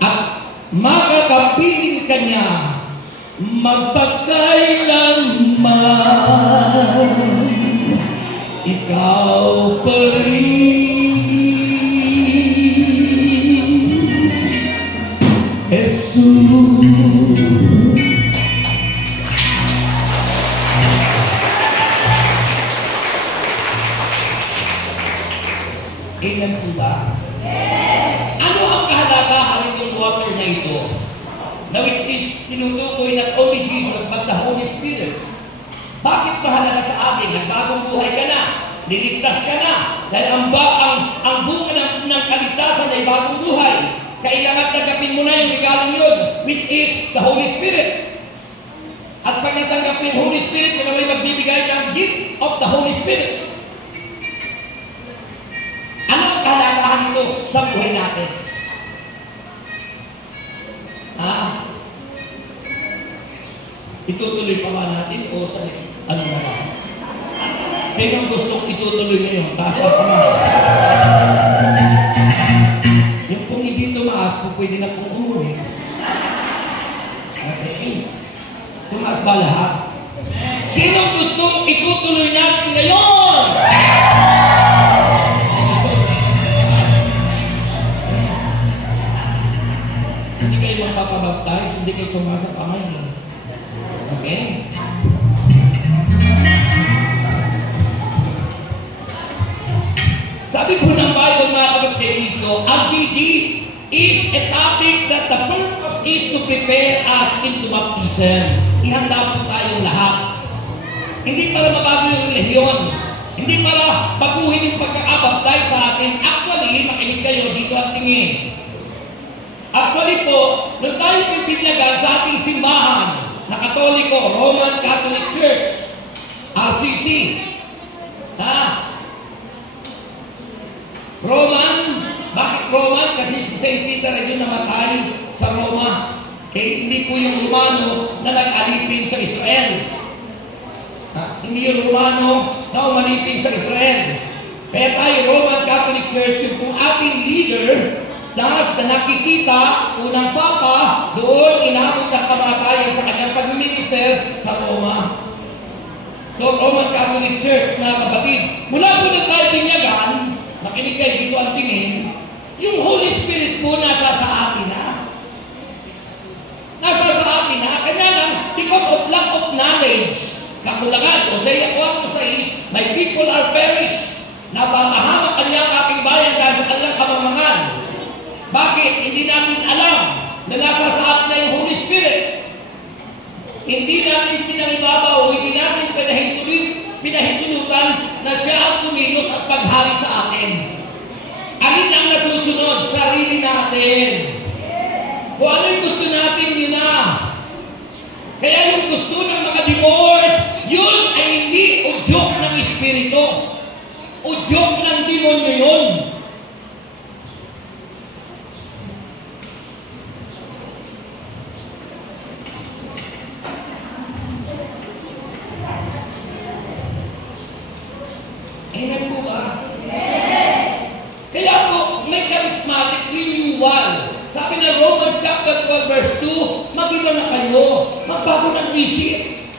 At makakapiling ka niya magpagkailanman. Ikaw pa rin, Jesus. Amen po ba? Ano ang kahalagahan ng water na ito? Na which is tinutukoy not only Jesus but the Holy Spirit. Bakit mahalaga sa atin? Nagbagong buhay ka na, niligtas ka na, dahil ang bunga ng kaligtasan ay bagong buhay. Kailangan tagapin mo na yung regalong yun, which is the Holy Spirit. At pag natanggap mo yung Holy Spirit, na may magbibigay ng gift of the Holy Spirit. Kahalagahan ito sa buhay natin. Itutuloy pa ba natin o sa next? Ano na lang? Sinong gustong itutuloy ngayon? Taas ang kamay. Yung kung hindi tumaas, kung pwede na pong umuwi. Okay. Tumaas ba lahat? Sinong gustong itutuloy natin ngayon? Hindi kayo magpapabaptize, hindi kayo tumaas ang kamay. Okay? Sabi po ng Bible, mga kabaptisto, ang GG is a topic that the purpose is to prepare us into baptism. Ihanda po tayong lahat. Hindi para mabago yung relihiyon. Hindi para baguhin yung pagkakabaptize sa atin. Actually, makinig kayo, dito ang tingin. Actually po, nung tayo pipinyagan sa ating simbahan na Katoliko, Roman Catholic Church, RCC, Roman, bakit Roman? Kasi si St. Peter ay yung namatay sa Roma. Kaya hindi po yung Romano na nag-alipin sa Israel. Hindi yung Romano na umalipin sa Israel. Kaya tayo, Roman Catholic Church, yung pong ating leader, na nakikita, unang papa, doon inabot ng kamatayan sa kanyang pag-minister sa Roma. So, Roman Catholic Church, mga kapatid, mula po na tayo binyagan, makinig kayo dito ang tingin, yung Holy Spirit po nasa sa atin na. Nasa sa atin na, kanya lang, because of lack of knowledge, kakulangan, Hosea 4:6, my people are perished, napapahamak kanya ang aking bayan dahil sa kanilang kamamahan. Bakit? Hindi natin alam na nasa sa atin na yung Holy Spirit. Hindi natin pinangibabaw, hindi natin pinahintulutan na siya ang kumilos at paghari sa atin. Alin ang nasusunod? Sarili natin. Kung ano yung gusto natin, yun na. Kaya yung gusto ng mga divorce, yun ay hindi udyok ng Espiritu. Udyok ng demonyo yun. Amen po ba? Kaya po, may charismatic renewal. Sabi na Romans chapter 12 verse 2, mag-iba na kayo, magbago ng isip.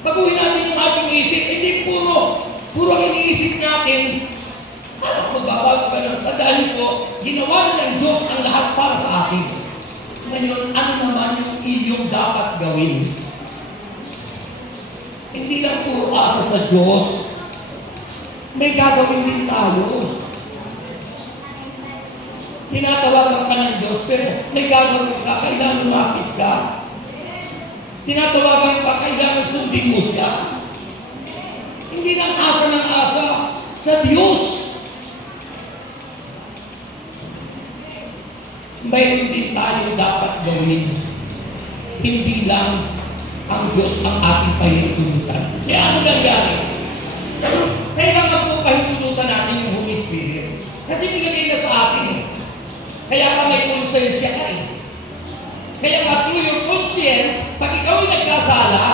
Baguhin natin yung ating isip, hindi puro iniisip natin. Ano, magbabago ka ng tandaan po, ginawa na ng Diyos ang lahat para sa atin. Ngayon, ano naman yung iyong dapat gawin? Hindi lang puro asa sa Diyos, may gagawin din tayo. Tinatawagan ka ng Diyos, pero may gagawin ka, kailangan lumapit ka. Tinatawagan ka, kailangan sundin mo siya. Hindi lang asa ng asa sa Diyos. Mayroon din tayo dapat gawin. Hindi lang ang Diyos ang ating pahintulutan. Kaya ano nangyari? Kailangan po pahintulutan natin yung Holy Spirit. Kasi nilagay na sa atin eh. Kaya ka may konsensya ka eh. Kaya ka through your conscience, pag ikaw ay nagkasala,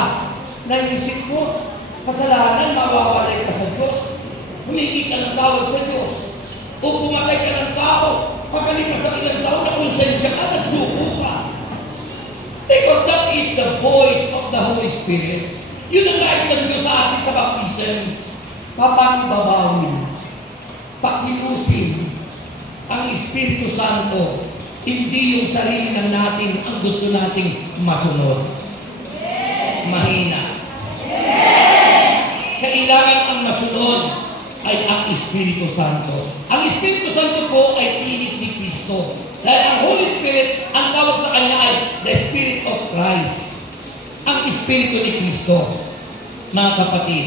naisip mo, kasalanan, mawawalay ka sa Diyos. Humingi ka ng tawad sa Diyos. O pumatay ka ng tao, pagkalipas ng ilang taon na konsensya ka, nagsuko ka. Because that is the voice of the Holy Spirit. Yun ang nais ng Diyos sa atin sa baptism. Papakibabawin, pakilusin ang Espiritu Santo, hindi yung sarili ng natin ang gusto nating masunod. Mahina. Kailangan ang masunod ay ang Espiritu Santo. Ang Espiritu Santo po ay pilit ni Kristo. Dahil ang Holy Spirit, ang tawag sa Kanya ay the Spirit of Christ. Ang Espiritu ni Kristo. Mga kapatid,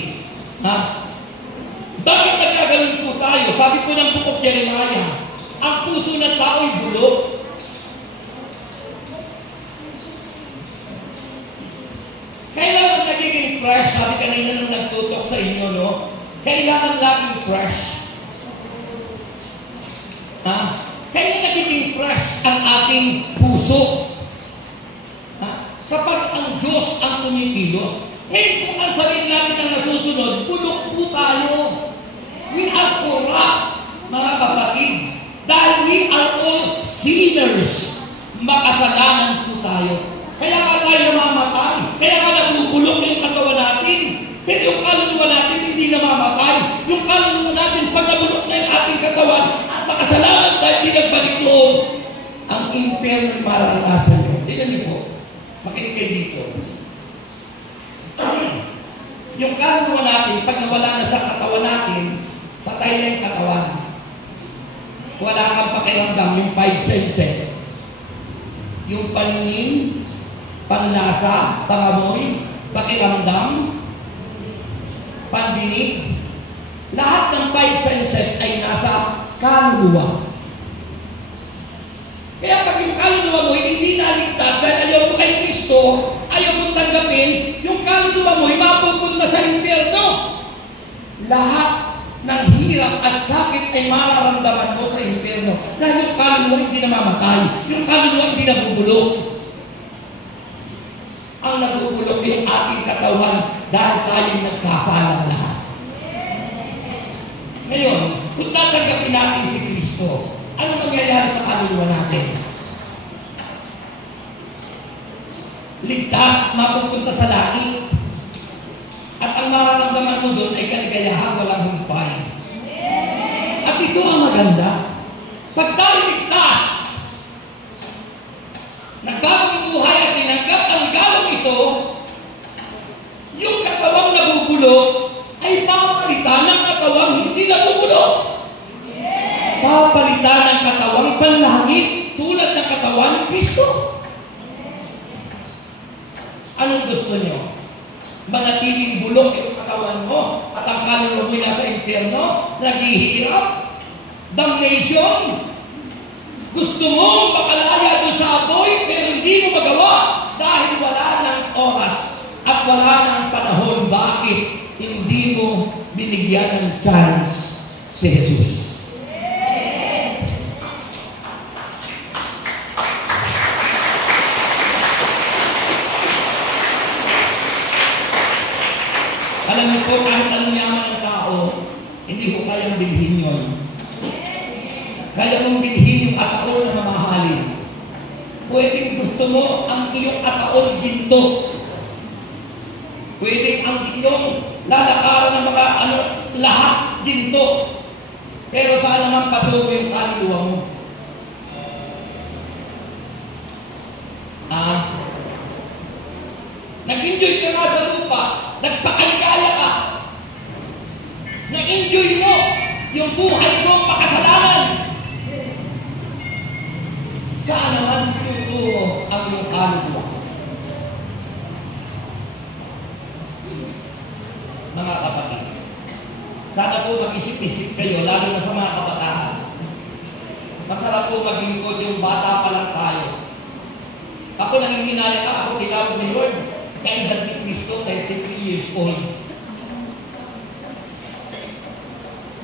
bakit nagkaganon po tayo? Sabi po ng Book of Jeremiah, ang puso ng tao'y bulok. Kailangan nagiging fresh. Sabi kanina nung nagtutok sa inyo, no? Kailangan laging fresh. Kailangan nagiging fresh ang ating puso. Kapag ang Diyos ang kumikilos, ngayon kung ang sarili natin ang nasusunod, bulok po tayo. We are corrupt, mga kapatid. Dahil we are all sinners. Makasalanan po tayo. Kaya nga tayo namamatay. Kaya nga nabubulok yung katawan natin. Pero yung kaluluwa natin hindi namamatay. Yung kaluluwa natin, pag nabulok na yung ating katawan, makasalanan dahil di nagbalik loob. Ang impyerno ay mararanasan nyo. Tignan niyo po. Makinig kayo dito. Yung kaluluwa natin, pag nawala na sa katawan natin, patay na yung katawan. Wala kang pakiramdam, yung 5 senses. Yung paningin, panlasa, pangamoy, pakiramdam, pandinig. Lahat ng 5 senses ay nasa kaluluwa. Kaya pag yung kaluluwa hirap at sakit ay mararamdaman mo sa impyerno. Dahil yung kaluluwa hindi namamatay. Yung kaluluwa hindi nabubulok. Ang nabubulok yung ating katawan dahil tayong nagkasalang lahat. Ngayon, kung tatanggapin natin si Kristo, ano mangyayari sa kaluluwa natin? Ligtas, mapupunta sa langit. At ang mararamdaman mo doon ay kaligayahan walang humpay. At ito ang maganda. Pag tayo ligtas, nagbagong buhay at tinanggap ang regalong ito, yung katawang nabubulok ay papalitan ng katawang hindi nabubulok. Papalitan ng katawang panlangit tulad ng katawan ni Kristo. Anong gusto niyo? Manatiling bulok yung katawan mo at ang kaluluwa mo nasa impyerno, naghihirap, damnation. Gusto mo makalaya doon sa apoy pero hindi mo magawa dahil wala ng oras at wala ng panahon. Bakit hindi mo binigyan ng chance si Jesus? Alam mo po, kahit anong yaman ng tao, hindi ko kayang bilhin yun. Kaya mong bilhin yung ataon na mamahalin. Pwedeng gusto mo ang iyong ataon ginto. Pwedeng ang inyong lalakaran ng mga lahat ginto. Pero saan naman patuloy yung kaluluwa mo? Nag-enjoy ka nga sa lupa. Nagpakaligaya ka. Na-enjoy mo yung buhay mong makasalanan. Saan naman tuturo ang iyong kaluluwa? Mga kapatid, sana po mag-isip-isip kayo, lalo na sa mga kabataan. Masarap po maglingkod yung bata pa lang tayo. Ako nangihinala ka, ako tinawag ni Lord. Kaedad ni Kristo, 33 years old.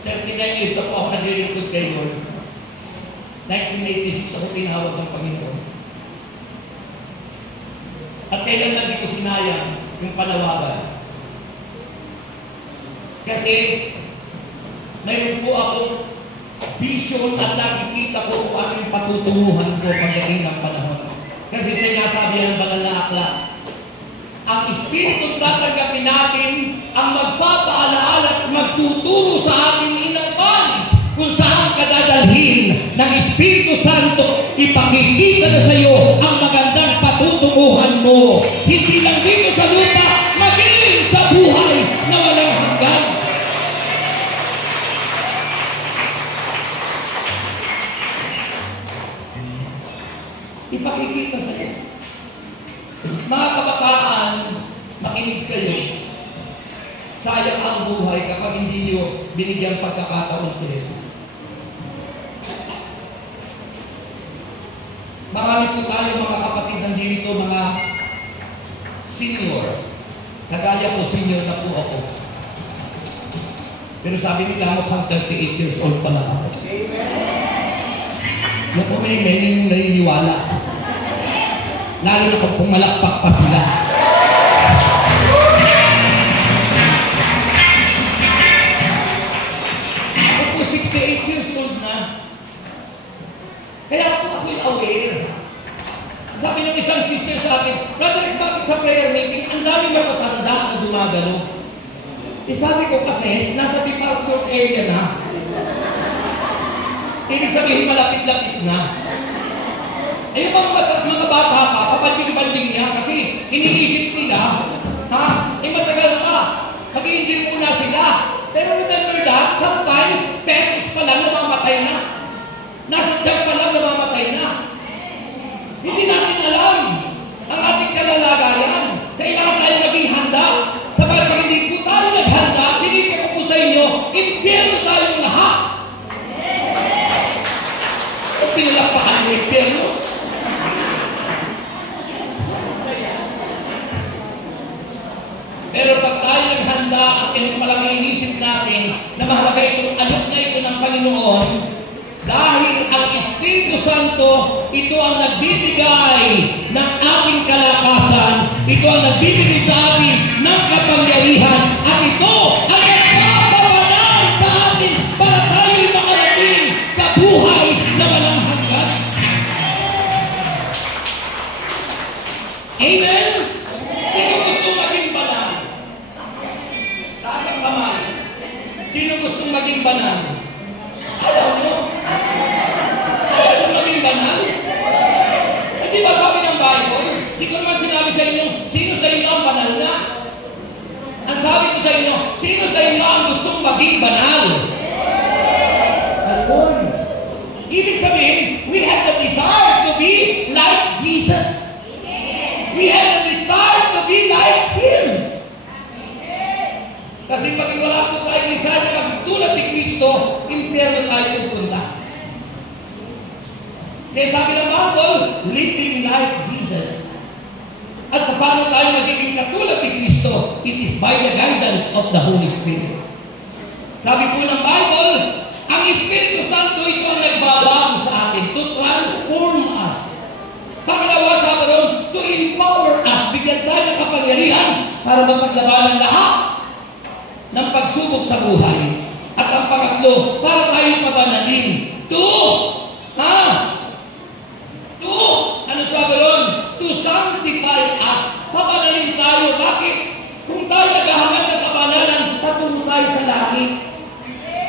39 years na po ako naglilingkod kay Lord. 1986 ako tinawag ng Panginoon. At kailan na di ko sinayang yung panawagan. Kasi mayroon po akong vision at nakikita ko kung ano yung patutunguhan ko pagdating ng panahon. Kasi sinasabi ng banal na aklat, ang Espiritu tatanggapin natin ang magpapaalaala at magtuturo sa ating inang panis kung saan ka dadalhin ng Espiritu Santo. Ipakikita na sa iyo ang magandang patutunguhan mo. Hindi lang dito sa lupa, maging sa buhay na walang hanggan. Ipakikita sa iyo. Mga kabataan, makinig kayo. Sayang ang buhay kapag hindi niyo binigyan pagkakataon si Jesus. Marami po tayo mga kapatid nandito, mga senior. Kagaya po senior na po ako. Pero sabi nila mukhang 38 years old pa lang ako. Yan po may yung naniniwala. Lalo na kung pumalakpak pa sila. Ako po 68 years old na. Kaya po ako'y aware. Sabi ng isang sister sa akin, Brother, bakit sa prayer meeting, ang daming matatanda na dumagano? Sabi ko kasi, nasa departure area na. Ibig sabihin, malapit-lapit na. Yung mga bata pa, papanting-panting niya kasi iniisip nila, matagal pa, mag-i-enjoy muna sila. Pero remember that, sometimes, petos pa lang namamatay na. Nasa tiyan pa lang namamatay na. Hindi natin alam ang ating kalalagayan. Kailangan tayo maging handa. Sabay pag hindi po tayo naghanda, pinipin ko po sa inyo, impyerno tayong lahat. Kung pinalapakan mo impyerno, pero pag tayo naghanda at malaki inisip natin, na mahalaga itong anak na ito ng Panginoon? Dahil ang Espiritu Santo, ito ang nagbibigay ng ating kalakasan, ito ang nagbibigay sa atin ng kapangyarihan, at ito ang nagpapawalan sa atin para tayo'y makarating sa buhay na walang hanggan. Amen? Sino gustong maging banal? Taas ang kamay. Sino gustong maging banal? Ayaw nyo? Ayaw nyo maging banal? Eh di ba sabi ng Bible? Di ko naman sinabi sa inyo, sino sa inyo ang banal na? Ang sabi ko sa inyo, sino sa inyo ang gustong maging banal? Ayun. Ibig sabihin, we have the desire to be like Jesus. We have the desire to be like Him. Kasi pag wala po tayong desire na magtulad ni Kristo, impyerno tayo pupunta. Kaya sabi ng Bible, living like Jesus. At paano tayo magiging katulad ni Kristo? It is by the guidance of the Holy Spirit. Sabi po ng Bible, ang Espiritu Santo ito ang nagbabago sa atin to transform us. Pangalawa, sabi doon, to empower us, bigyan tayo ng kapangyarihan para mapaglabanan lahat ng pagsubok sa buhay. At ang pangatlo, para tayo pabanalin. Ano sabi doon? To sanctify us. Pabanalin tayo. Bakit? Kung tayo naghahangad ng kabanalan, patungo tayo sa langit.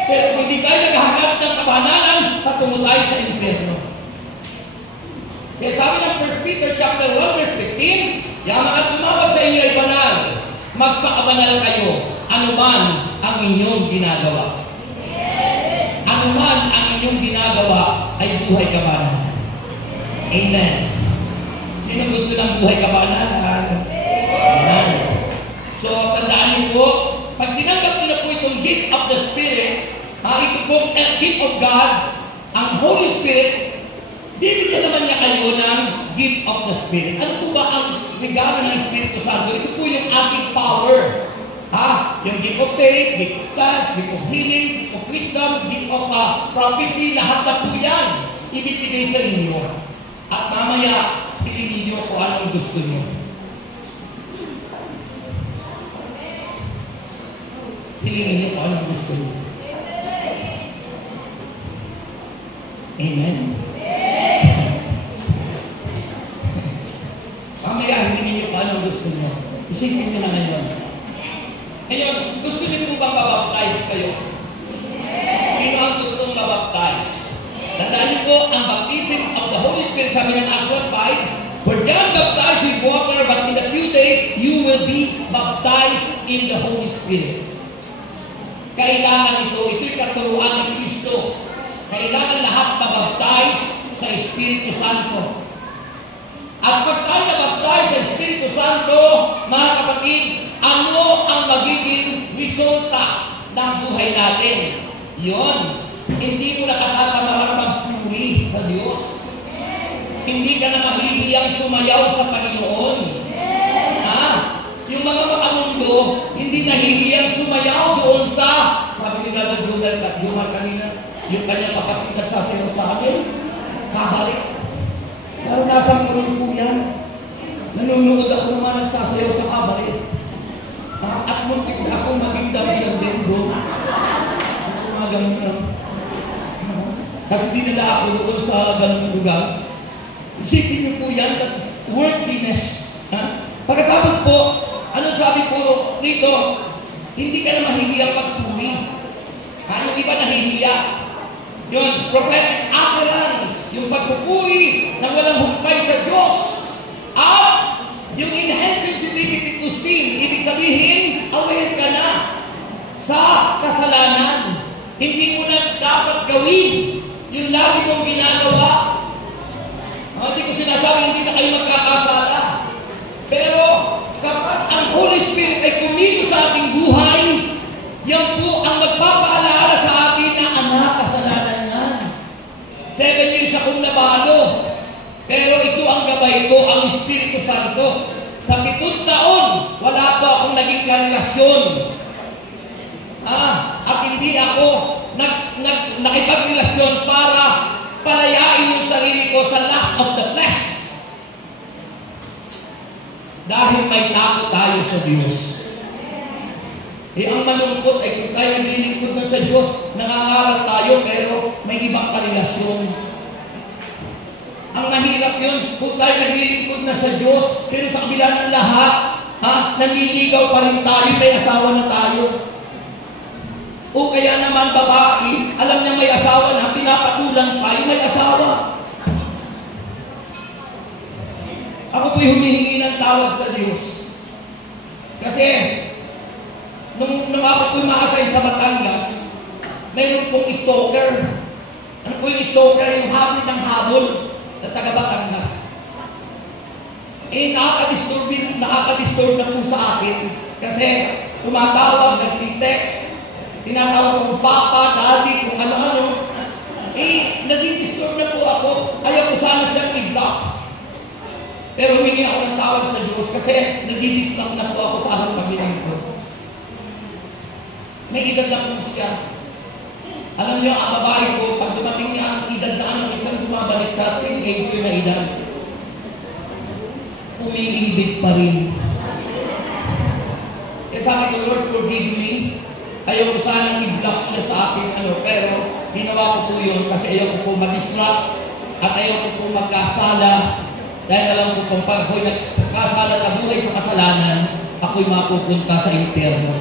Pero kung hindi tayo naghahangad ng kabanalan, patungo tayo sa impyerno. Kaya sabi ng 1 Peter chapter 1 verse 15, yaman at tumawag sa inyo ay banal, magpakabanal kayo, anuman ang inyong ginagawa. Anuman ang inyong ginagawa ay buhay kabanalan. Amen. Sino gusto ng buhay kabanalan? Amen. So, tandaan niyo po, pag tinanggap niyo na po itong gift of the Spirit, ito po ang gift of God, ang Holy Spirit, bibigyan naman niya kayo ng gift of the Spirit. Ano po ba ang regalo ng Espiritu Santo? Ito po yung ating power. Yung gift of faith, gift of touch, gift of healing, gift of wisdom, gift of prophecy, lahat na po yan ibibigay sa inyo. At mamaya, hilingin niyo kung anong gusto niyo. Hilingin niyo kung anong gusto niyo. Amen. Mamaya, hilingin niyo kung anong gusto niyo. Isipin niyo na ngayon. Ngayon, gusto niyo po ba mabaptize kayo? Sino ang gustong mabaptize? Tandaan niyo po, ang baptism of the Holy Spirit, sabi ng Acts 1:5, we're not baptized with water, but in a few days, you will be baptized in the Holy Spirit. Kailangan ito'y katuruan ng Kristo. Kailangan lahat mabaptize sa Espiritu Santo. At pag tayo nabaptize sa Espiritu Santo, mga kapatid, ano ang magiging resulta ng buhay natin? Yun, hindi mo nakatatamarang magpuri sa Diyos. Hindi ka na mahihiyang sumayaw sa Panginoon. Yung mga makamundo, hindi nahihiyang sumayaw doon sa, sabi ni Brother Jumal kanina, yung kanyang kapatid nagsasayaw sa amin, kabalik. Naranasan ko rin po yan. Nanonood ako naman nagsasayaw sa kabalik. At muntik na akong maging dancer din doon. Ako mga ganun lang. Kasi dinala ako doon sa ganung lugar. Isipin niyo po yan, that's worldliness. Pagkatapos po, ano sabi po rito? Hindi ka na mahihiyang magpuri. Yung iba nahihiya. Yun, prophetic utterance, yung pagpupuri ng walang humpay sa Diyos. At yung enhanced sensitivity to sin, ibig sabihin, aware ka na sa kasalanan. Hindi mo na dapat gawin yung lagi mong ginagawa. Hindi ko sinasabi, hindi na kayo magkakasala. Pero kapag ang Holy Spirit ay kumilos sa ating buhay, yan po ang magpapaalala sa atin na anak, kasalanan yan. 7 years akong nabalo. Pero ito ang gabay ko, ang Espiritu Santo. Sa 7 taon, wala pa akong naging karelasyon. at hindi ako nakipagrelasyon para palayain yung sarili ko sa lust of the flesh. Dahil may takot tayo sa Diyos. Ang malungkot ay kung tayo naglilingkod na sa Diyos, nangangaral tayo pero may ibang karelasyon. Ang mahirap yun, kung tayo naglilingkod na sa Diyos, pero sa kabila ng lahat, nanliligaw pa rin tayo, may asawa na tayo. O kaya naman babae, alam niya may asawa na, pinapatulan pa, may asawa. Ako po'y humihingi ng tawad sa Diyos. Kasi, nung ako po'y ma-assign sa Batangas, mayroon pong stalker. Ano po yung stalker? Yung habol ng habol na taga Batangas. Nakaka-disturb na po sa akin. Kasi, tumatawag, nag-text, tinatawag kong papa, daddy, kung ano-ano. Nadi-disturb na po ako. Ayaw ko sana siyang i-block. Pero humingi ako ng tawad sa Diyos kasi nag-distract na po ako sa aking paglilingkod. May edad na po siya. Alam niyo, ang babae ko, pag dumating niya ang edad na ano, isang bumabalik sa teenager na edad, umiibig pa rin. Kaya sabi ko, Lord, forgive me. Ayaw ko sanang i-block siya sa akin, pero ginawa ko po yun kasi ayaw ko po ma-distract at ayaw ko po magkasala. Dahil alam ko kung pag ako'y nagkasala na buhay sa kasalanan, ako'y mapupunta sa impyerno.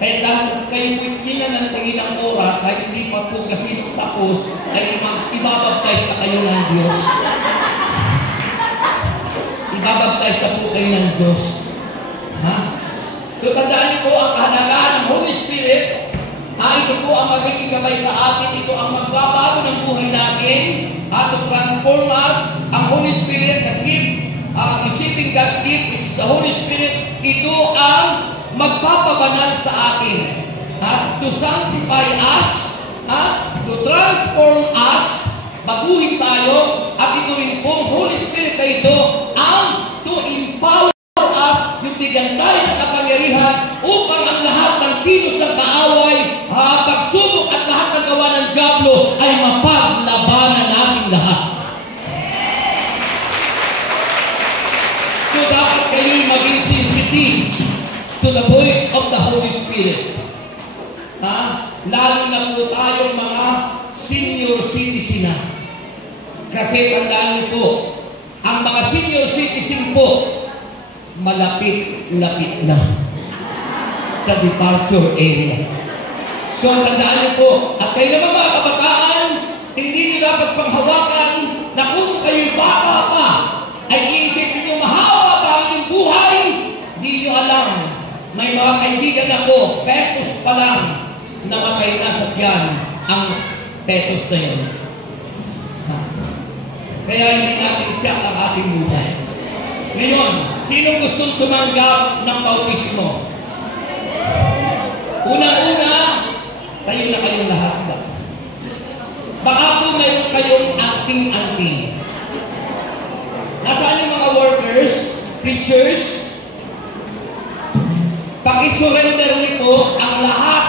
Kaya dahil kayo po'y pinanantingin ng oras, kahit hindi pa po kasi tapos, ay ibabaptize na kayo ng Diyos. Ibabaptize na po kayo ng Diyos. So tandaan niyo po ang kahalagaan ng Holy Spirit. Ito po ang magiging gabay sa atin. Ito ang magbabago ng buhay natin. To transform us. Ang Holy Spirit, the gift, receiving God's gift, which is the Holy Spirit, ito ang magpapabanal sa atin. To sanctify us, to transform us, baguhin tayo, at ito rin pong Holy Spirit na ito ang to empower us, yung bigyan tayo ng kapangyarihan upang ang lahat ng kilos ng kaaway, pagsubok at lahat ng gawa ng diablo ay mapaglabanan natin lahat. So dapat kayo'y maging sensitive to the voice of the Holy Spirit. Lalo na po tayong mga senior citizen na. Kasi tandaan niyo po, ang mga senior citizen po, malapit-lapit na sa departure area. So tandaan niyo po, at kayo naman mga kabataan, hindi niyo dapat panghawakan na kung kayo bata pa, ay iisipin niyo mahaba pa ang inyong buhay, di niyo alam. May mga kaibigan ako, petos pa lang, namatay na sa tiyan ang petos na yun. Kaya hindi natin tiyak ang ating buhay. Ngayon, sino gustong tumanggap ng bautismo? Unang-una, tayo na kayong lahat ba? Baka po mayroon kayong acting-acting. Nasaan yung mga workers, preachers? Pakisurrender niyo po ang lahat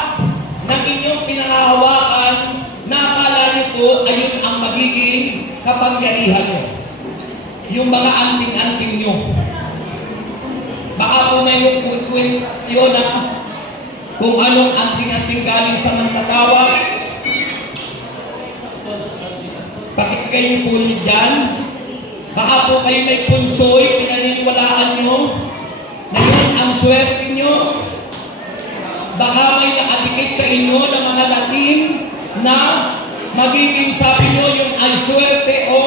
ng inyong pinangahawakan na akala niyo po ayun ang magiging kapangyarihan niyo. Yung mga anting-anting niyo. Baka po mayroong kwestiyon na kung anong anting-anting galing sa nangtatawas. Pakikigay niyo po dyan. Baka po kayo may punsoy, pinaniniwalaan nyo na yun ang swerte nyo. Baka may nakadikit sa inyo ng mga Latin na magiging sabi nyo yung ay swerte o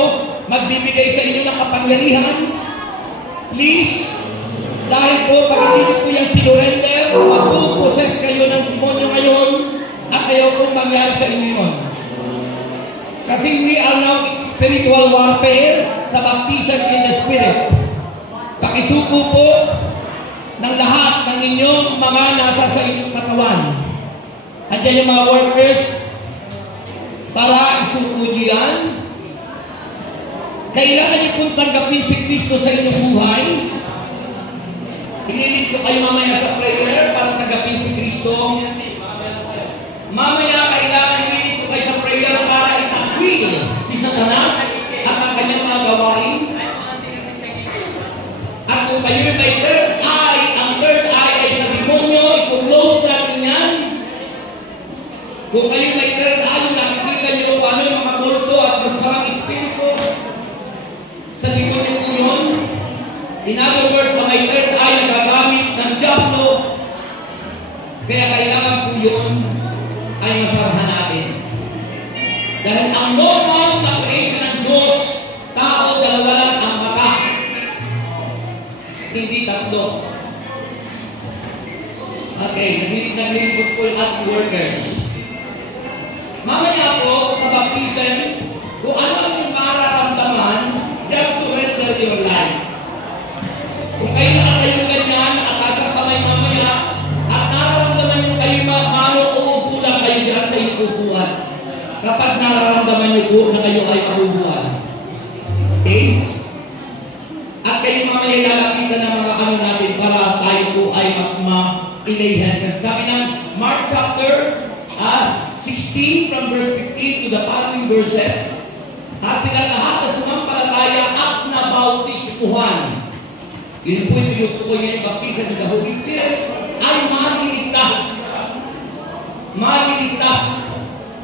magbibigay sa inyo ng kapangyarihan. Please, dahil po pag hindi nyo po yan sinurrender, magpuposes kayo ng demonyo ngayon at ayaw po mangyari sa inyo yun. Kasi we are now spiritual warfare sa baptism in the Spirit. Pakisuko po ng lahat ng inyong mga nasa sa inyong katawan. Andiyan yung mga workers para isuko nyo yan. Kailangan niyo pong tanggapin si Kristo sa inyong buhay. Inilit ko kayo mamaya sa prayer para tanggapin si Kristo. Mamaya kailangan ilinig ko kayo sa prayer para itakwil si Satanas at ang kanyang mga gawain. At kung kayo may third eye, ang third eye ay sa demonyo, i-close natin yan. Kung kayo may third eye, nakikita nyo kung ano yung mga multo at magsamang espiritu, sa demonyo po yun. In other words, ang may third eye nagagamit ng diablo, kaya kailangan po yun ay masarahan natin. Dahil ang normal na creation ng Diyos, tao, dalawa lang ang mata. Hindi tatlo. Okay, naglilingkod po yung ating workers. Mamaya po, sa baptism, kung ano ang yung mararamdaman, just surrender your life. Kung kayo nakatayo ganyan, nakataas ang kamay mamaya, at nararamdaman nyo kayo mano o upo lang kayo dyan sa inyong upuan. Kapag nararamdaman nyo po na kayo ay mabubuan. Okay? At kayo mamaya lalapitan ng mga ano natin para tayo po ay ma-ilayhan. Kasi sabi ng Mark chapter 16 from verse 15 to the following verses, sila lahat na sumampalataya at nabautismuhan. Yun po yung tinutukoy niya yung baptisan ng the Holy Spirit ay maliligtas. Maliligtas.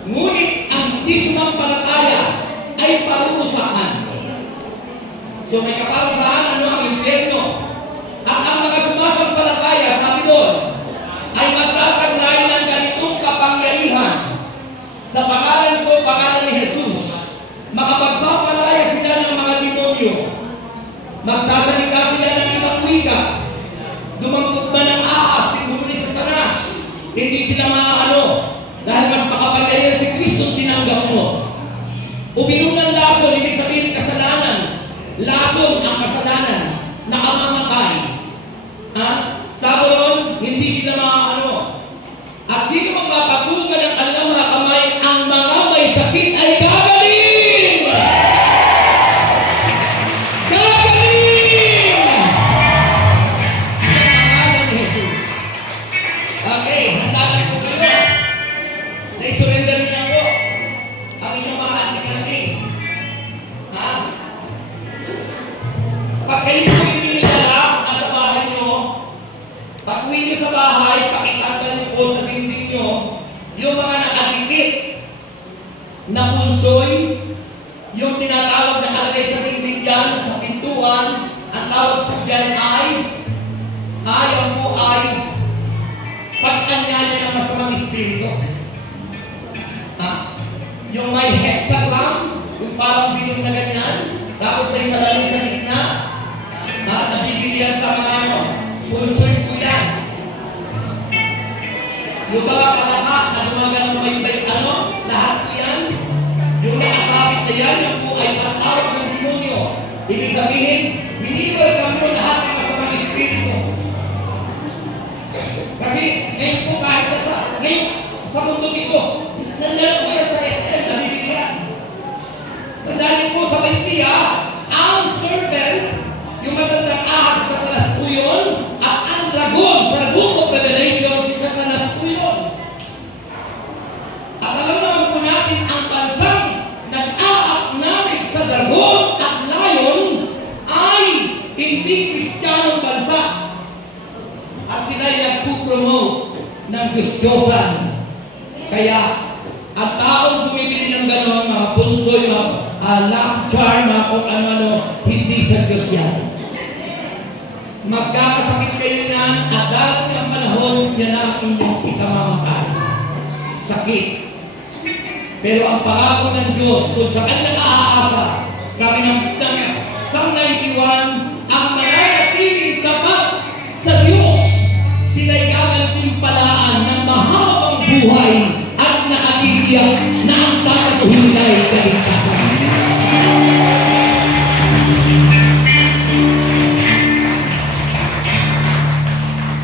Ngunit ang di sumampalataya ay parurusahan. So may kaparusahan, ano ang impyerno. At ang mga sumasampalataya, sabi doon, ay magtataglay ng ganitong kapangyarihan. Sa pangalan ko, pangalan ni Jesus, makapagpapalaya sila ng mga demonyo. Magsasalita sila ng ibang wika. Dumampot man ng ahas, siguro ni Satanas. Hindi sila maaano. Dahil mas makapangyarihan si Kristo tinanggap mo. Uminom ng lason, ibig sabihin kasalanan. Lason ang kasalanan. Nakamamatay. Sabi ron, hindi sila maaano. At sino magpapatugan ng kanilang mga kamay, ang mga may sakit ay gagaling! Gagaling! Sa pangalan ni Jesus. Okay, handa na po kayo. Na-surrender niya po ang inyong mga anting-anting. Pag kayo po hindi nilala ang bahay nyo, pag-uwi nyo sa bahay, pakitatan nyo po sa dingding nyo yung mga nakadikit na punsoy, yung tinatawag na kalagay sa dingding dyan, sa pintuan, ang tawag po dyan ay ang po ay pag-anyaya ng masamang espiritu. Yung may hexagram, yung parang bilog na ganyan, tapos may salamin sa gitna, nabibilihan sa mga ano, punsoy po yan. Yung mga palahat na gumagano may ano, lahat po yan. Yung nakasabit na yan, yung po ay patawag ng demonyo. Ibig sabihin, minibay kami lahat ng masamang espiritu. Kasi ngayon po kahit ngayon sa mundo ito, nandalang po yan sa SM, nabibilihan. Tandaan po sa Biblia, ang serpent, yung matandang ahas sa Satanas po yun, at ang dragon sa Book of Revelation, si Satanas po yun. At alam naman po natin, ang bansang nag-aaknalig sa dragon at lion ay hindi Kristiyanong bansa. At sila ay nagpupromote ng Diyos-Diyosan. Kaya, ang taong bumibili ng gano'n, mga punsoy, mga luck charm, mga kung ano-ano, hindi sa Diyos yan. Magkakasakit kayo yan at darating ang panahon, yan ang inyong ikamamatay. Sakit. Pero ang pangako ng Diyos, kung sa kanyang aasa, sabi ng Psalm 91, ang mananatiling tapat sa Diyos, sila'y gagantimpalaan ng mahabang buhay at nakatitiyak na ang tatatuhin nila ay kaligtasan.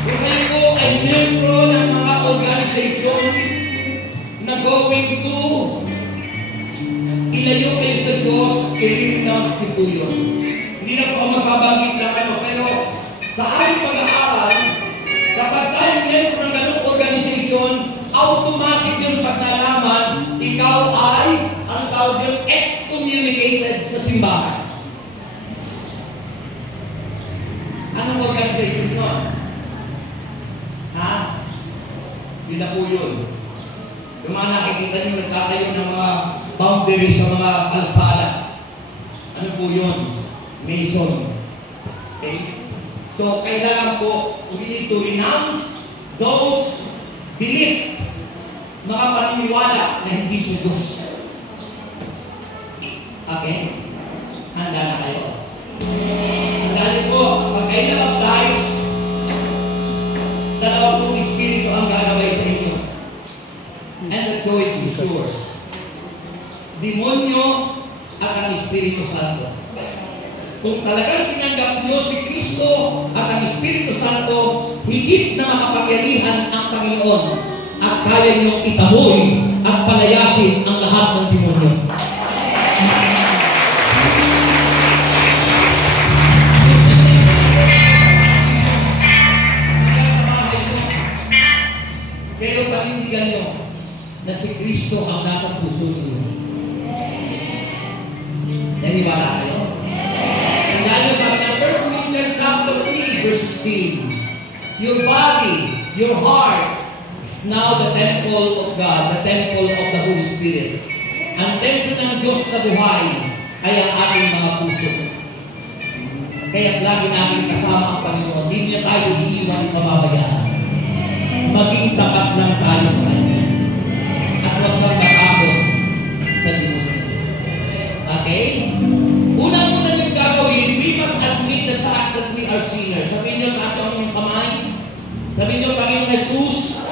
Kung kayo po ay membro ng mga organisasyon na going to ilayo kayo sa Diyos, i-renounce niyo po yun. Hindi na po ako magbabanggit na kayo, pero sa aming pag-aaral, kapag tayo membro ng ganong organisasyon, automatic yung pag nalaman, ikaw ay, ano tawag yun, excommunicated sa simbahan. Anong organization yun? Ha? Yun na po yun. Yung mga nakikita nyo, nagtatayo ng mga boundaries sa mga kalsada. Ano po yun? Mason. Okay? So, kailangan po, we need to renounce those belief, mga paniniwala na hindi sa Diyos. Okay? Handa na kayo? Handa niyo po, pag kayo na-baptize, dalawang pong Espiritu ang gagawin sa inyo. And the choice is yours. Demonyo at ang Espiritu Santo. Kung talagang tinanggap nyo si Kristo at ang Espiritu Santo, higit na makapangyarihan ang Panginoon at kaya nyo itaboy at palayasin ang lahat ng demonyo. Pero panindigan nyo na si Kristo ang nasa puso nyo. Naniwala kayo? Dahil sabi ng 1 Corinthians chapter 3, verse 16, your body, your heart, is now the temple of God, the temple of the Holy Spirit. Ang templo ng Diyos na buhay ay ang ating mga puso. Kaya't lagi namin kasama ang Panginoon. Hindi niya tayo iiwan at pababayaan. Maging tapat lang tayo sa Kanya. At huwag kang matakot sa demonyo. Okay? Unang-una yung gagawin, we must admit the fact that we are sinners. Sabihin niyo, taas yung kamay. Sabihin niyo, Panginoon Jesus,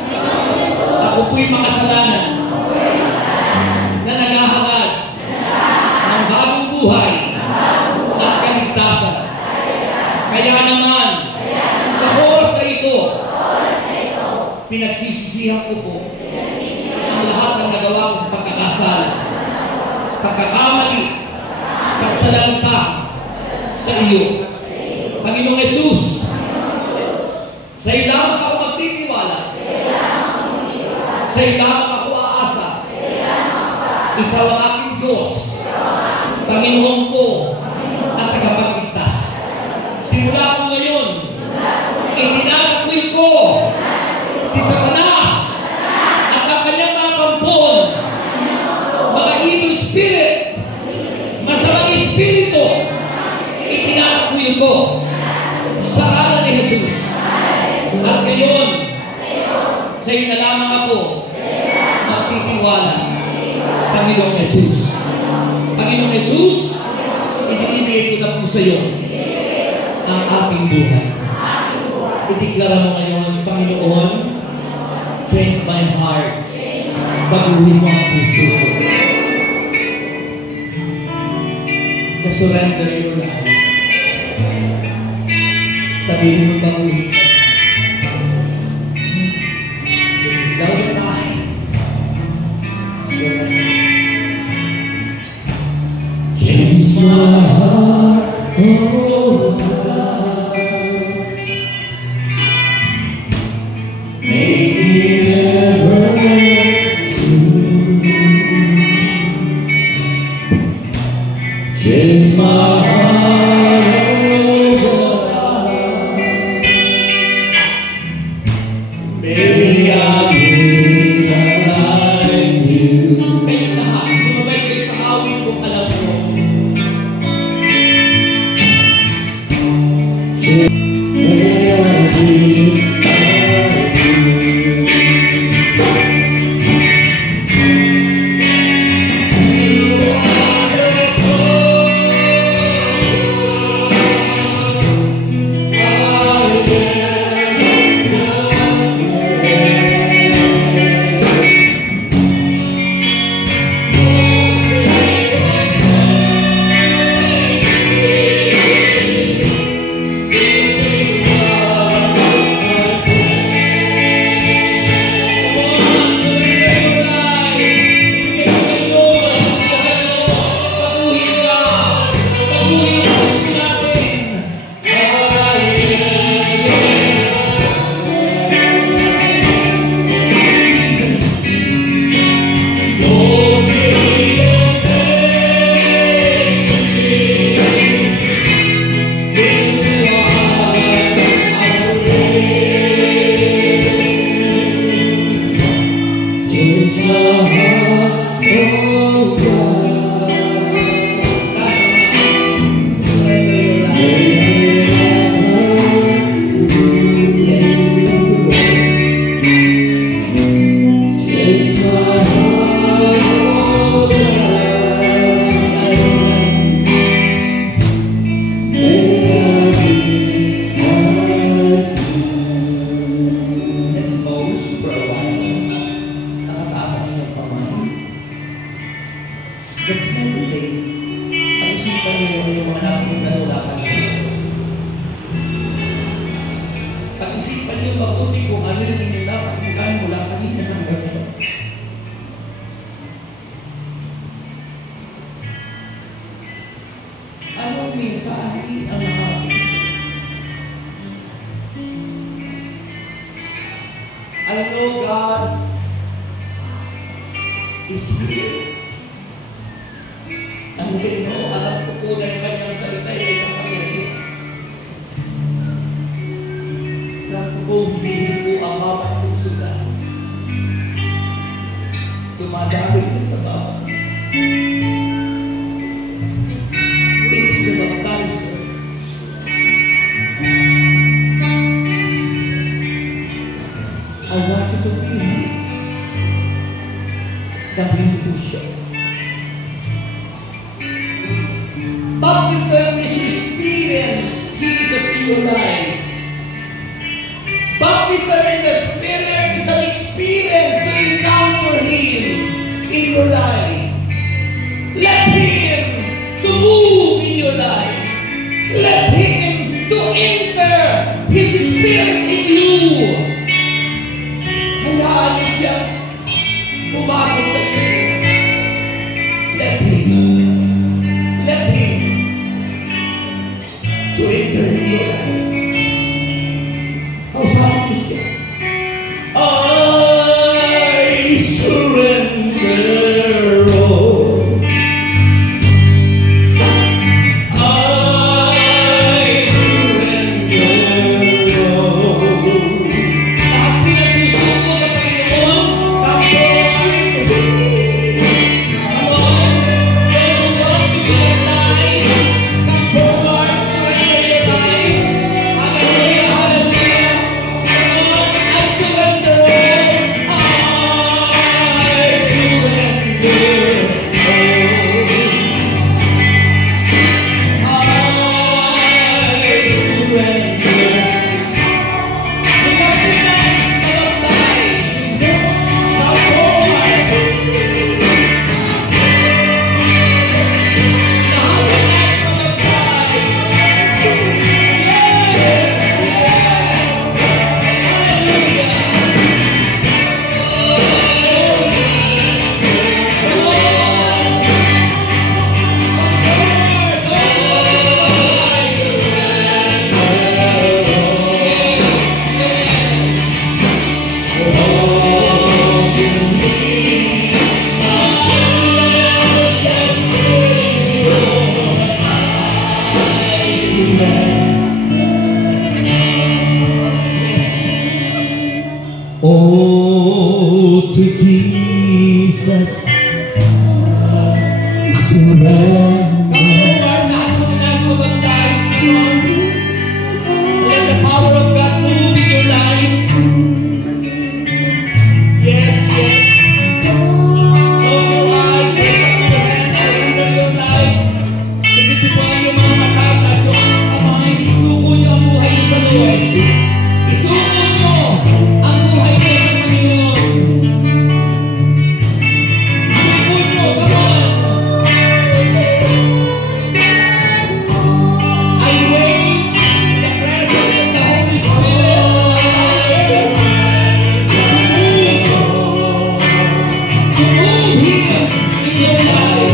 ako po'y makasalanan na naghahangad ng bagong buhay at kaligtasan. Kaya naman, sa oras na ito, pinagsisisihan ko po ang lahat ng nagawa kong pagkakasala, pagkakamali, pagsalansa sa iyo. Panginoong Jesus, sa iyo lamang ako magtitiwala. Sa iyo lamang ako aasa. Ikaw ang aking Diyos, Panginoon ko at tagapagligtas. Simula ko ngayon, itinatakwil ko si Satanas at ang kanyang mga kampon, mga evil spirit, masamang espiritu, itinatakwil ko sa ngalan ni Jesus. At ngayon, sa iyo na lamang ako magtitiwala, Panginoong Jesus. Panginoong Jesus, ibinibigay ko na po sa iyo ang aking buhay. Ideklara mo ngayon, Panginoon, change my heart. Baguhin mo ang puso ko. Surrender your life. Sabihin mo baguhin ka. This is now the time to surrender. Change my heart, oh God. Make me never to change my heart, oh God. Maybe I'll be like you. Kayong lahat, sumabay kayo sa awit kung alam mo. May I'll be like you. You are the Let's meditate. Pag-isipan niyo yung mga nakakita wala ka na. Pag-isipan niyo mabuti kung ano yung inyong napakinggan mula kanina hanggang ngayon. Anong mensahe ang nakarating sa inyo? I know God is here. Ang sino, alam ko po na yung kanyang salita ay may kapangyarihan. Alam ko po, humihin po ang bawat puso na dumadamig na sa bawat isa. It is the baptizer. I want you to believe na binuto siya. Baptism is to experience Jesus in your life. Baptism in the Spirit is an experience to encounter Him in your life. Let Him to move in your life. Let Him to enter His Spirit in you. Hayaan niyo siya pumasok sa inyo. Let Him to enter your life. Kausapin niyo siya. I surrender all. I surrender all. Lahat pinagsusuko sa Panginoon, tapos oh, to Jesus I surrender. Let the power of God move in your life. Yes, yes. Close your eyes. Surrender your life. Pinitipuan yung mga mata. Tayo ang kamay. Isuko niyo ang buhay niyo sa Lord. Isuko niyo ang buhay niyo sa Panginoon. Isuko niyo, come on. I wait the presence of the Holy Spirit to move here in your life.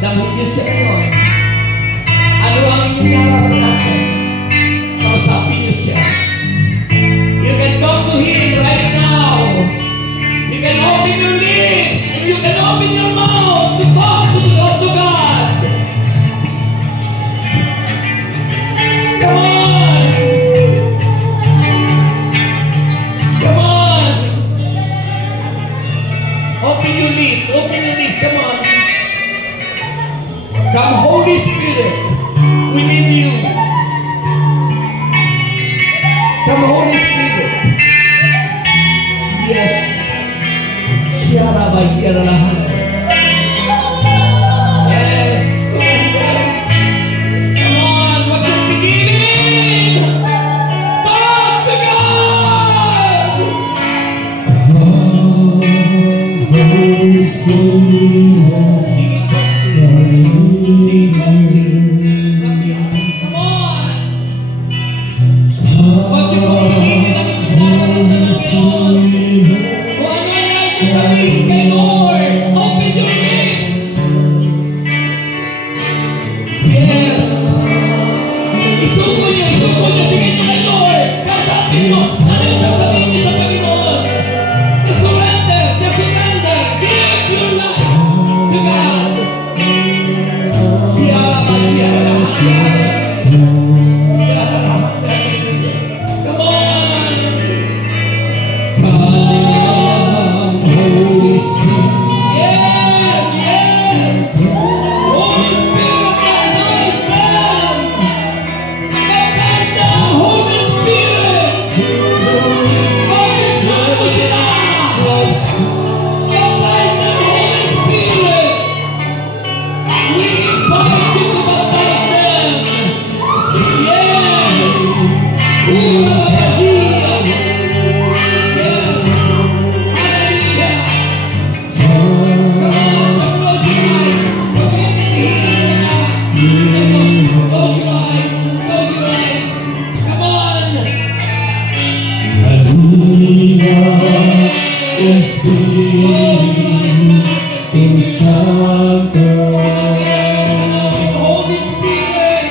Damhin niyo siya ngayon. Ano ang inyong nararanasan? Kausapin niyo siya. You can go to Him right now. You can open your lips. Open your lips. Open your lips. Come on. Come, Holy Spirit. We need you. Come, Holy Spirit. Yes. Siara bagiara lahan. Yes. Surrender. Come on. Wag kang pigilin. Talk to God. Holy Spirit, Sing it softly. Sing it softly. Love you. Come on. Wag niyo pong pigilin ang inyong nararamdaman ngayon. Kung ano ang nais niyo sabihin kay Lord, open your lips. Yes. Isuko niyo, bigay niyo kay Lord. Kasapin niyo, ano yung sasabihin niyo sa Panginoon? Just surrender, give your life to God. Come on. come, Holy Spirit. Yes, yes. Holy Spirit, baptize them. Baptize them, Holy Spirit. Baptize mo sila. Baptize them, Holy Spirit. We invite you to baptize them. Yes. Urabasia. Yes. Hallelujah. Come on, let's close your eyes. Close your eyes. Close your eyes. Come on. Hallelujah, Espíritu Santo, Holy Spirit.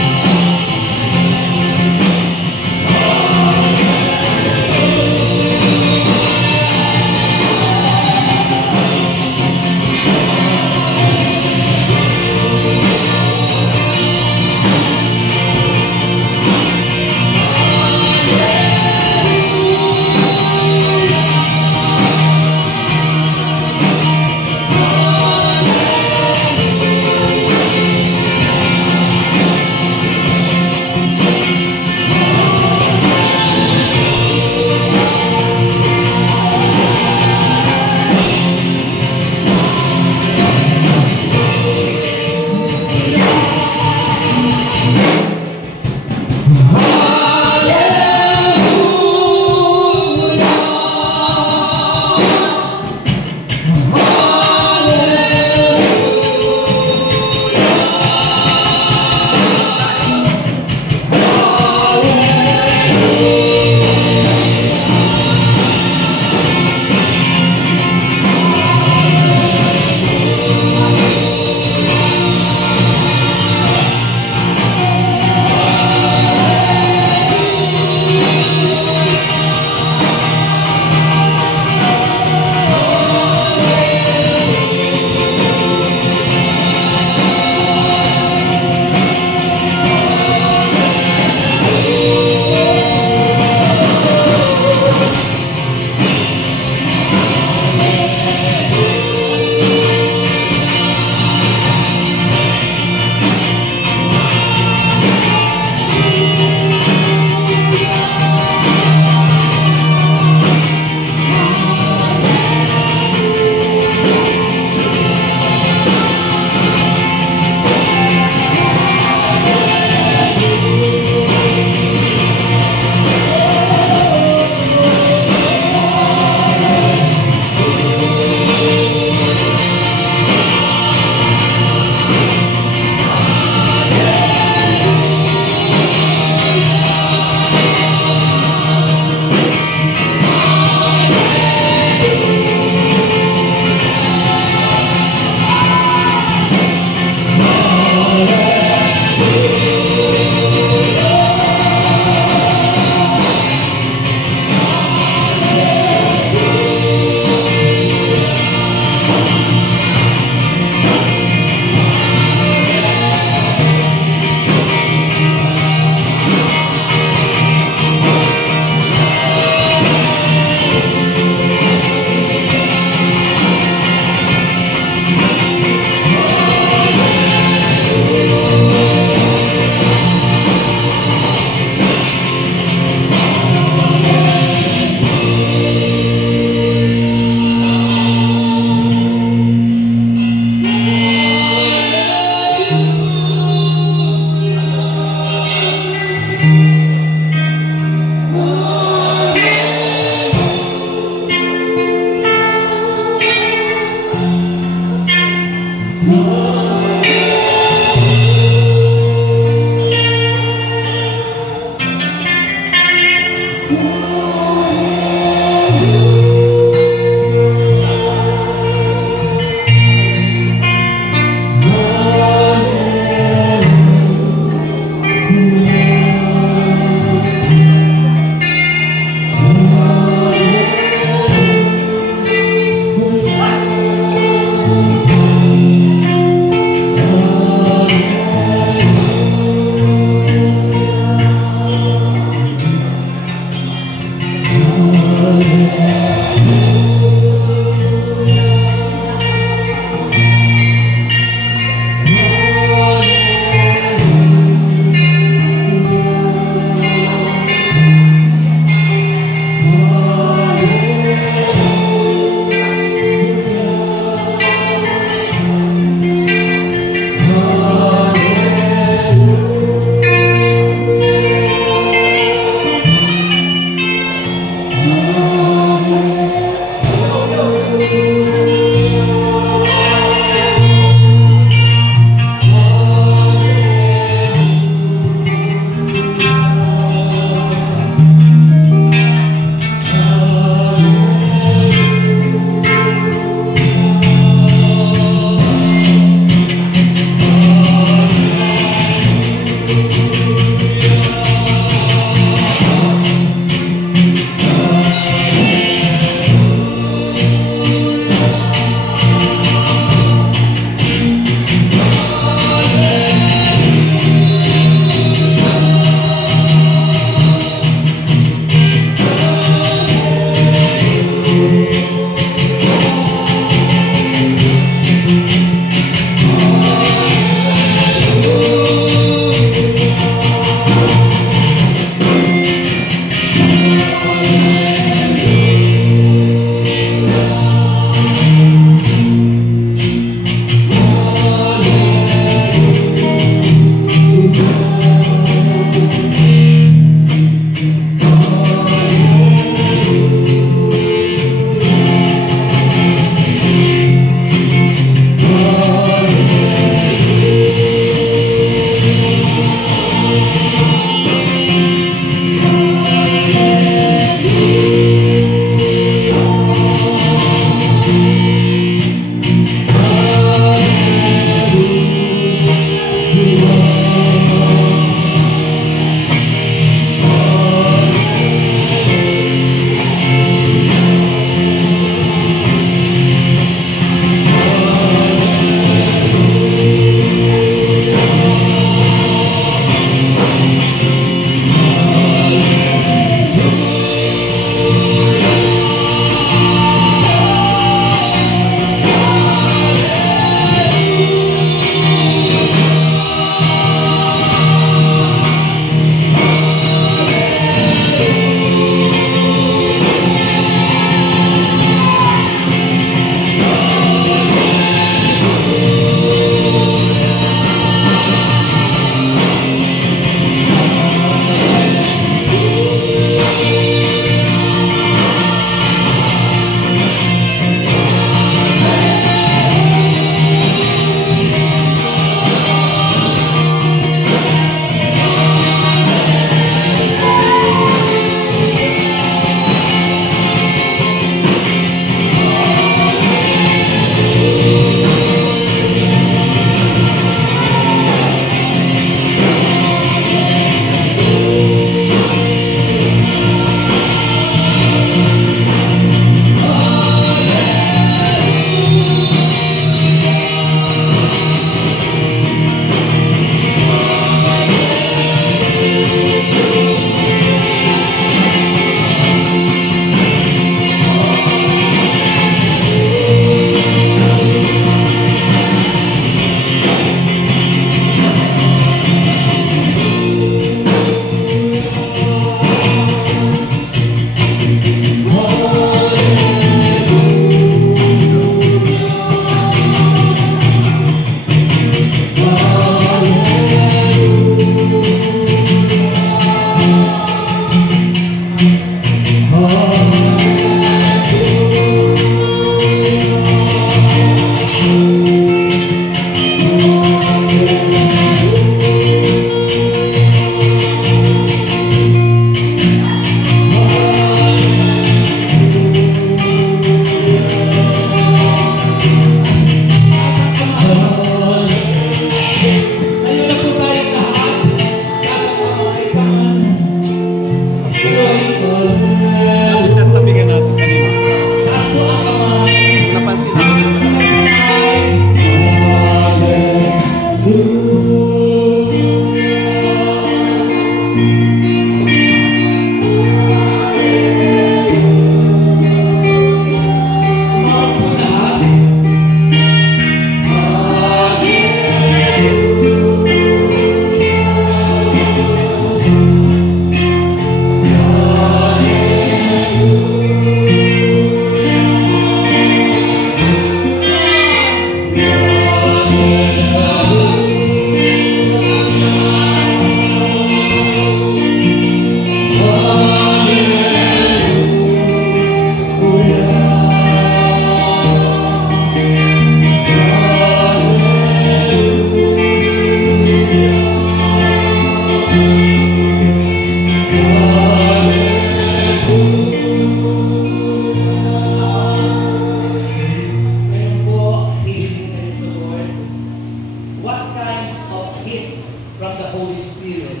Spirit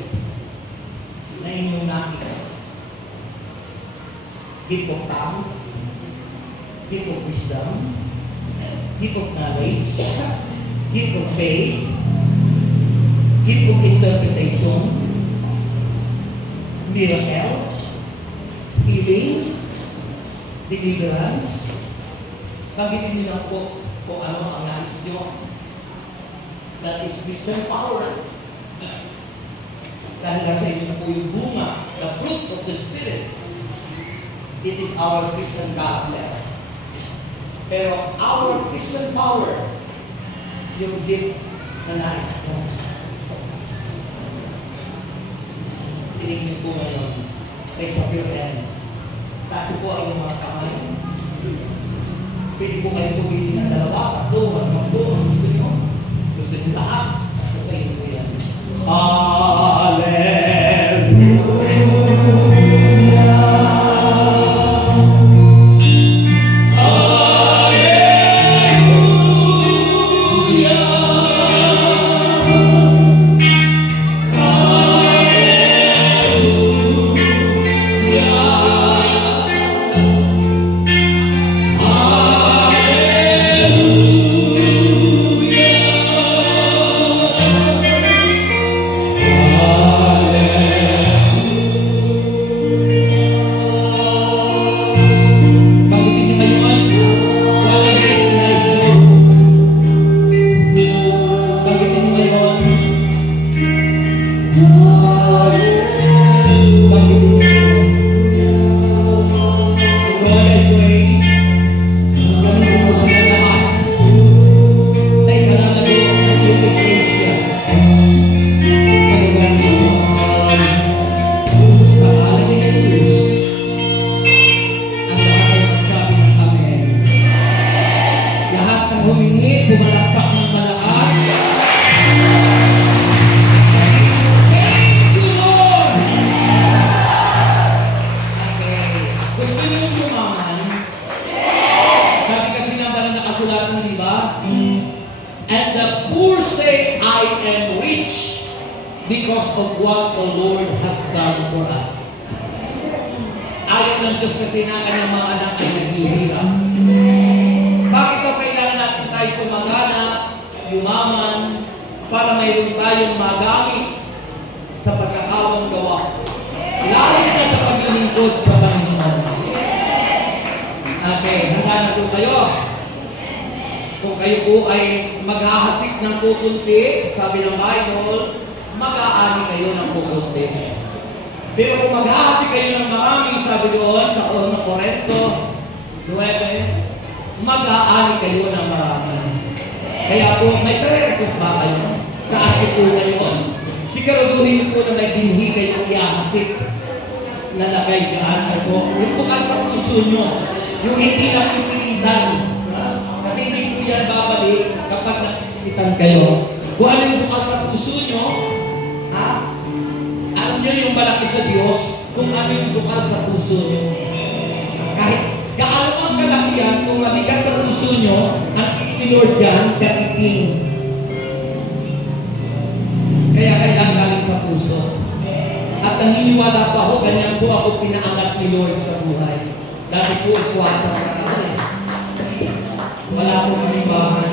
na inyong nais. Gift of tongues, gift of wisdom, gift of knowledge, gift of faith, gift of interpretation, miracle, healing, deliverance. Bagitin niyo lang po kung ano ang nais niyo. That is Christian power. Dahil nasa inyo na po yung bunga, the fruit of the Spirit. It is our Christian character. Pero our Christian power, yung gift na nais niyo. Tinigin niyo po ngayon, raise up your hands. Tayo po ang mga kamay. Pwede po kayo pumili ng 2, 3, 4, ang gusto niyo. Gusto niyo lahat. Nasa sa inyo po yan. Because of what the Lord has done for us. Ayaw ng Diyos kasi na kanyang mga anak ay naghihirap. Bakit daw kailangan natin tayo sumagana, yumaman, para mayroon tayong magamit sa pagkakawang gawa? Lalo na sa paglilingkod sa Panginoon. Okay, handa na po kayo. Kung kayo po ay maghahasik ng kukunti, sabi ng Bible, mag-aani kayo ng pupunti. Pero kung mag-aani kayo ng marami, sabi doon sa 1 Corinto 9, mag-aani kayo ng marami. Kaya po, may pre-request ba kayo? Kaati po ngayon. Siguraduhin po na may binhi kayo iahasik na lagay dyan. Yung bukal sa puso nyo, yung hindi lang pipilitan. Kasi hindi po yan babalik kapag nakikitan kayo. Kung ano yung bukal sa puso nyo, alam nyo yung malaki sa Diyos kung ano yung bukal sa puso nyo. Kahit gaano ang kalakihan, kung mabigat sa puso nyo, ang Lord dyan, katiting. Kaya kailangan galing sa puso. At naniniwala pa ako, ganyan po ako pinaangat ni Lord sa buhay. Dati po, iswata ko na wala akong kanibahan.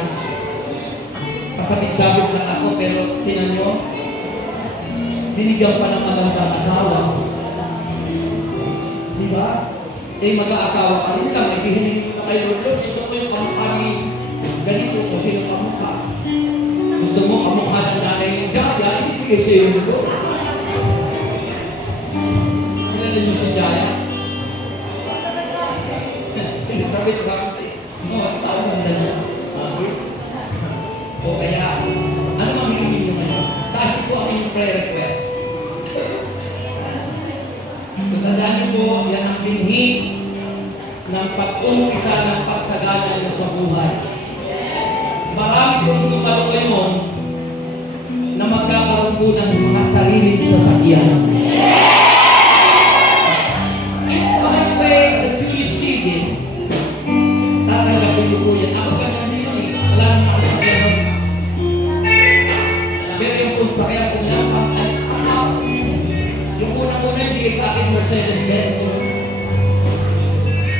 Kasabit-sabit lang ako, pero tinan nyo, binigyan pa ng magandang asawa. Di ba? Eh, mag-aasawa ka rin lang. Eh, hihinigin ko na kay Lord, ito ko yung kamukha ni ganito o sino kamukha. Gusto mo kamukha ng nanay ni Jaya, ibigay sa iyo ng Lord. Kilala niyo si Jaya? Sabi ko sa akin siya, ang tao ng dala. O kaya, ano mang hilingin nyo ngayon? Dahil po ang inyong prayer request. So, tandaan nyo po, yan ang binhi ng pag-umpisa ng pagsagana nyo sa buhay. Marami pong dumalo ngayon na magkakaroon po ng mga sariling sasakyan. It's by faith that you receive it. Tatanggapin nyo po yan. Ako ganyan din yun eh. Wala nang makasakyan. Pero yung kung sakyan ko niya, Mercedes-Benz.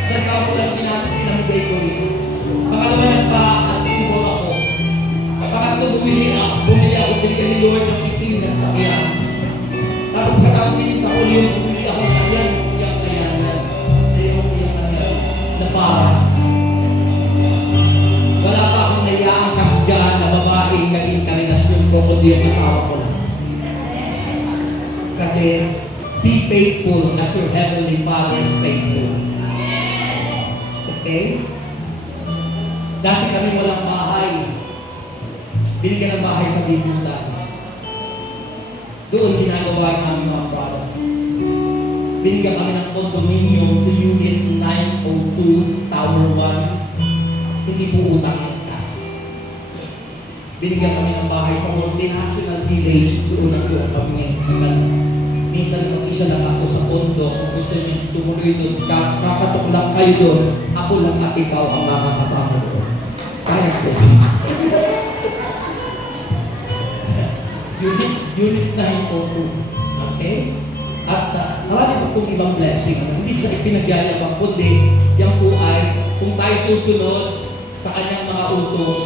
Isang taon ko lang pinamigay ko rin. Pangalawa, nagpa-assemble ako. Pangatlo, bumili ako, binigyan ni Lord ng itim na sakyan. Tapos pagkakapilit ako yun, bumili ako ng yan, yung kaya na parang. Wala pa akong naiaangkas dyan na babaeng naging karelasyon ko kundi yung asawa ko lang. Kasi, be faithful as your heavenly Father is faithful. Okay? Dati kami walang bahay. Binigyan ng bahay sa Bibutan. Doon ginagawa yung aming mga products. Binigyan kami ng condominium sa Unit 902, Tower 1. Hindi po utang yung cash. Binigyan kami ng bahay sa multinational village. Doon kami. Minsan isa lang ako sa kondo. Kung gusto niyo tumuloy doon, kakatok lang kayo doon. Ako lang at ikaw ang mga kasama doon. Kaya ko. Unit 902. Okay? At marami po itong ibang blessing. Hindi sa ipinagyayabang kundi, yan po ay kung tayo susunod sa kanyang mga utos,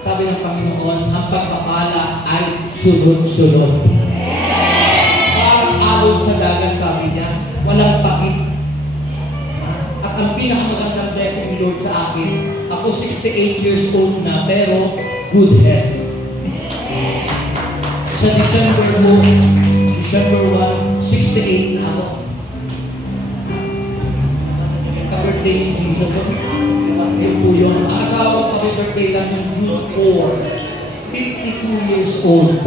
sabi ng Panginoon, ang pagpapala ay sunod-sunod. Parang alon sa dagat, sabi niya, walang pakit. At ang pinakamagandang blessing ni Lord sa akin, ako 68 years old na, pero good health. Sa December 1, 68 na ako. Ka-birthday ni Jesus. Yun po yun. Ang asawa ko ka-birthday lang yung June 4. 52 years old.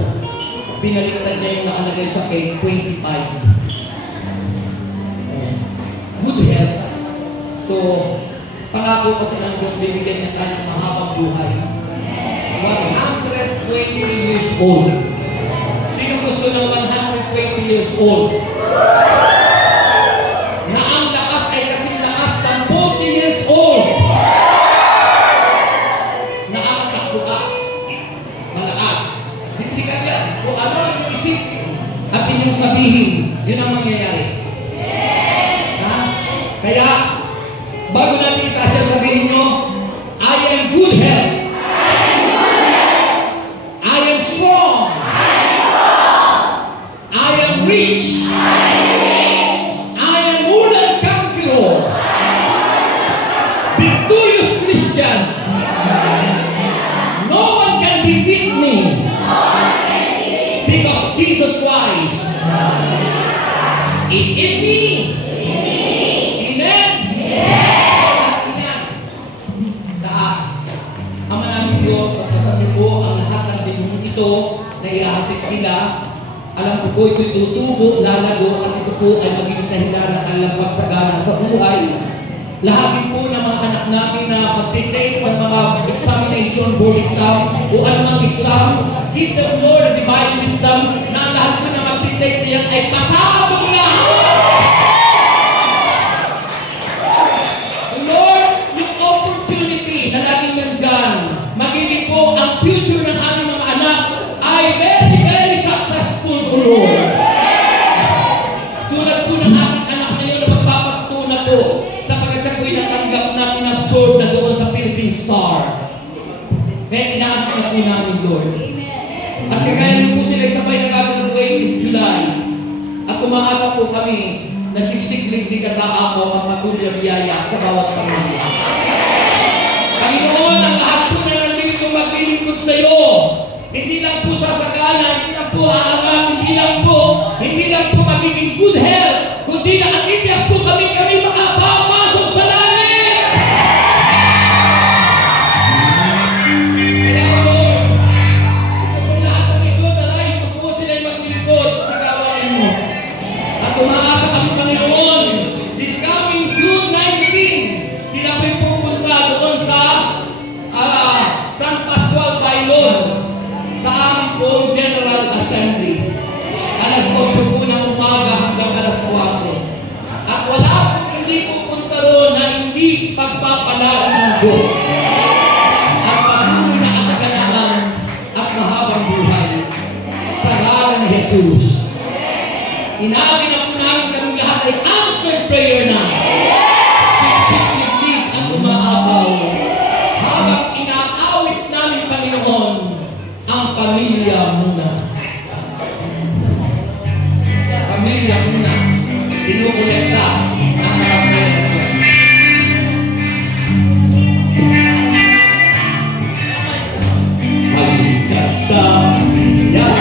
Pinaliktad niya yung nakalagay sa cake, 25. Good health. So, pangako kasi ng Diyos, bibigyan niya tayo ng mahabang buhay. 120 years old. Sino gusto ng 120 years old? Na ang lakas ay kasing lakas ng 40 years old. Na ang takbuka, malakas. Bibigyan yan. Kung ano ang isip at inyong sabihin, yun ang mangyayari. Ha? Kaya, bago natin itasya sabihin nyo, I am good health. I am strong. I am rich. I am more than conqueror. Victorious Christian. No one can defeat me. Because Jesus Christ is in me. Amen? Taas. Ama namin Diyos, pagkasan niyo po ang lahat ng binuhong ito na ihahasik nila. Alam ko po ito'y tutubo, lalago, at ito po ay magiging dahilan at alambag sa gana sa buhay. Lahat din po ng mga anak namin na mag-take ng mga examination, board exam, o anumang exam, give them Lord a divine wisdom na lahat po na mag-take niyan ay pasabog lahat! Lord, yung opportunity na laging nandyan, magiging po ang future ng aming mga anak ay very, very successful, Lord. Tulad po ng aking anak na yun na magpapagtuna po sapagkat siya po'y natanggap natin absorb na doon sa Philippine Star. Kaya inaanap na po namin, Lord. At kaya po sila sabay na gagawin ng 20 July. At umaasa po kami na siksik di kataako ang patuloy na biyaya sa bawat pamilya. Panginoon, ang lahat po na nandito maglilingkod sa iyo. Hindi lang po sasagana, hindi lang po aangat, hindi lang po magiging good health, kundi nakatiyak po kami makapapasok sa langit! Kaya Lord, ito po lahat ng ito, dalahin ko po sila'y maglingkod sa gawain mo. At umaasa kami, Panginoon, this coming June 19, sila po'y pupunta doon sa San Pascual Bailon, sa aming pong General Assembly. Alas 8 po ng umaga hanggang alas 4. At wala pong hindi pupunta roon na hindi pagpapalain ng Diyos. At patuloy na kasaganaan at mahabang buhay sa ngalan ni Jesus. Inamin na po namin kami lahat ay answered prayer na. Siksik-liglig ang umaapaw. Habang inaawit namin, Panginoon, ang pamilya muna. Pamilya muna. Kinukolekta ang mga prayer request. Halika sa pamilya.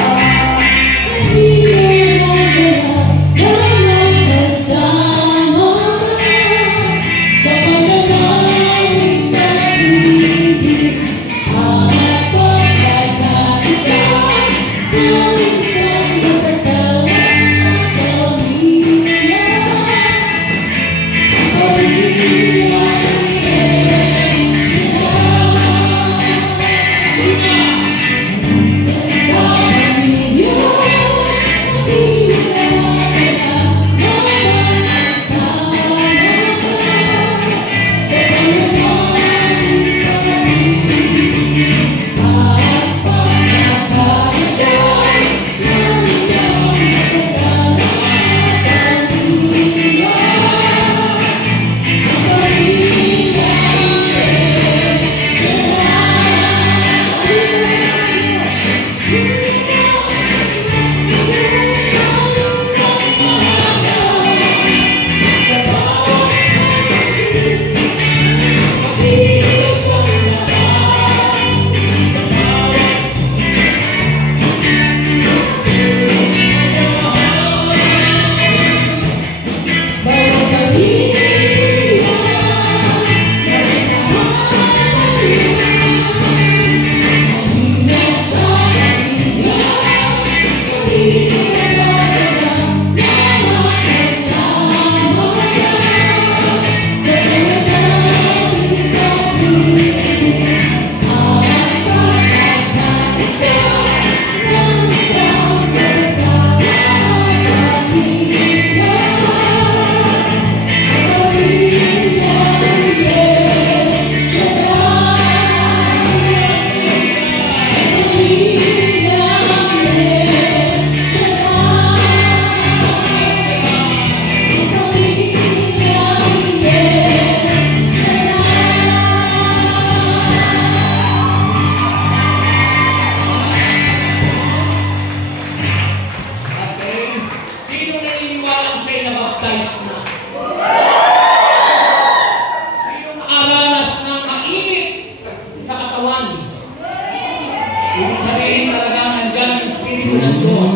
Ibig sabihin talaga nandiyan ang Espiritu ng Diyos.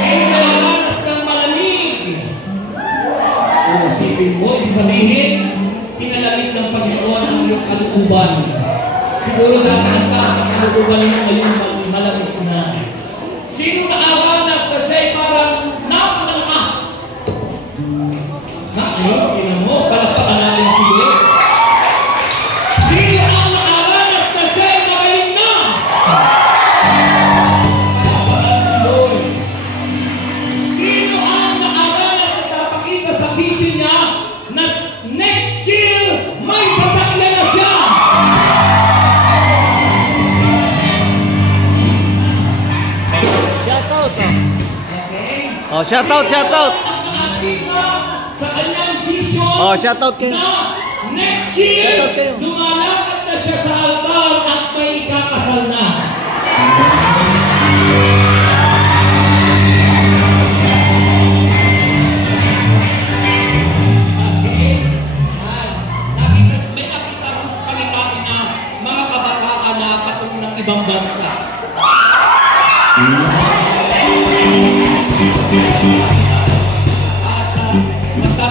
Sino nakaranas ng malamig? Isipin mo, ibig sabihin, pinalamig ng Panginoon ang iyong kalooban. Siguro dapat ang taas ng kalooban mo ngayon malamig na. Sino nakaranas kasi parang napakalakas? Ayun, tingnan mo, palakpakan natin siguro. Sino ang nakaranas kasi magaling na? Sino ang nakaranas at napakita sa vision niya na next year may sasakyan na siya? Shoutout! Okay? Oh, shoutout, shoutout! Ang nakakita sa kanyang vision Oh, shoutout kayo. na next year Shoutout kayo. lumalakad na siya sa altar at may ikakasal na. Okay? May nakita akong palitain na mga kabataan na patungo ng ibang bansa.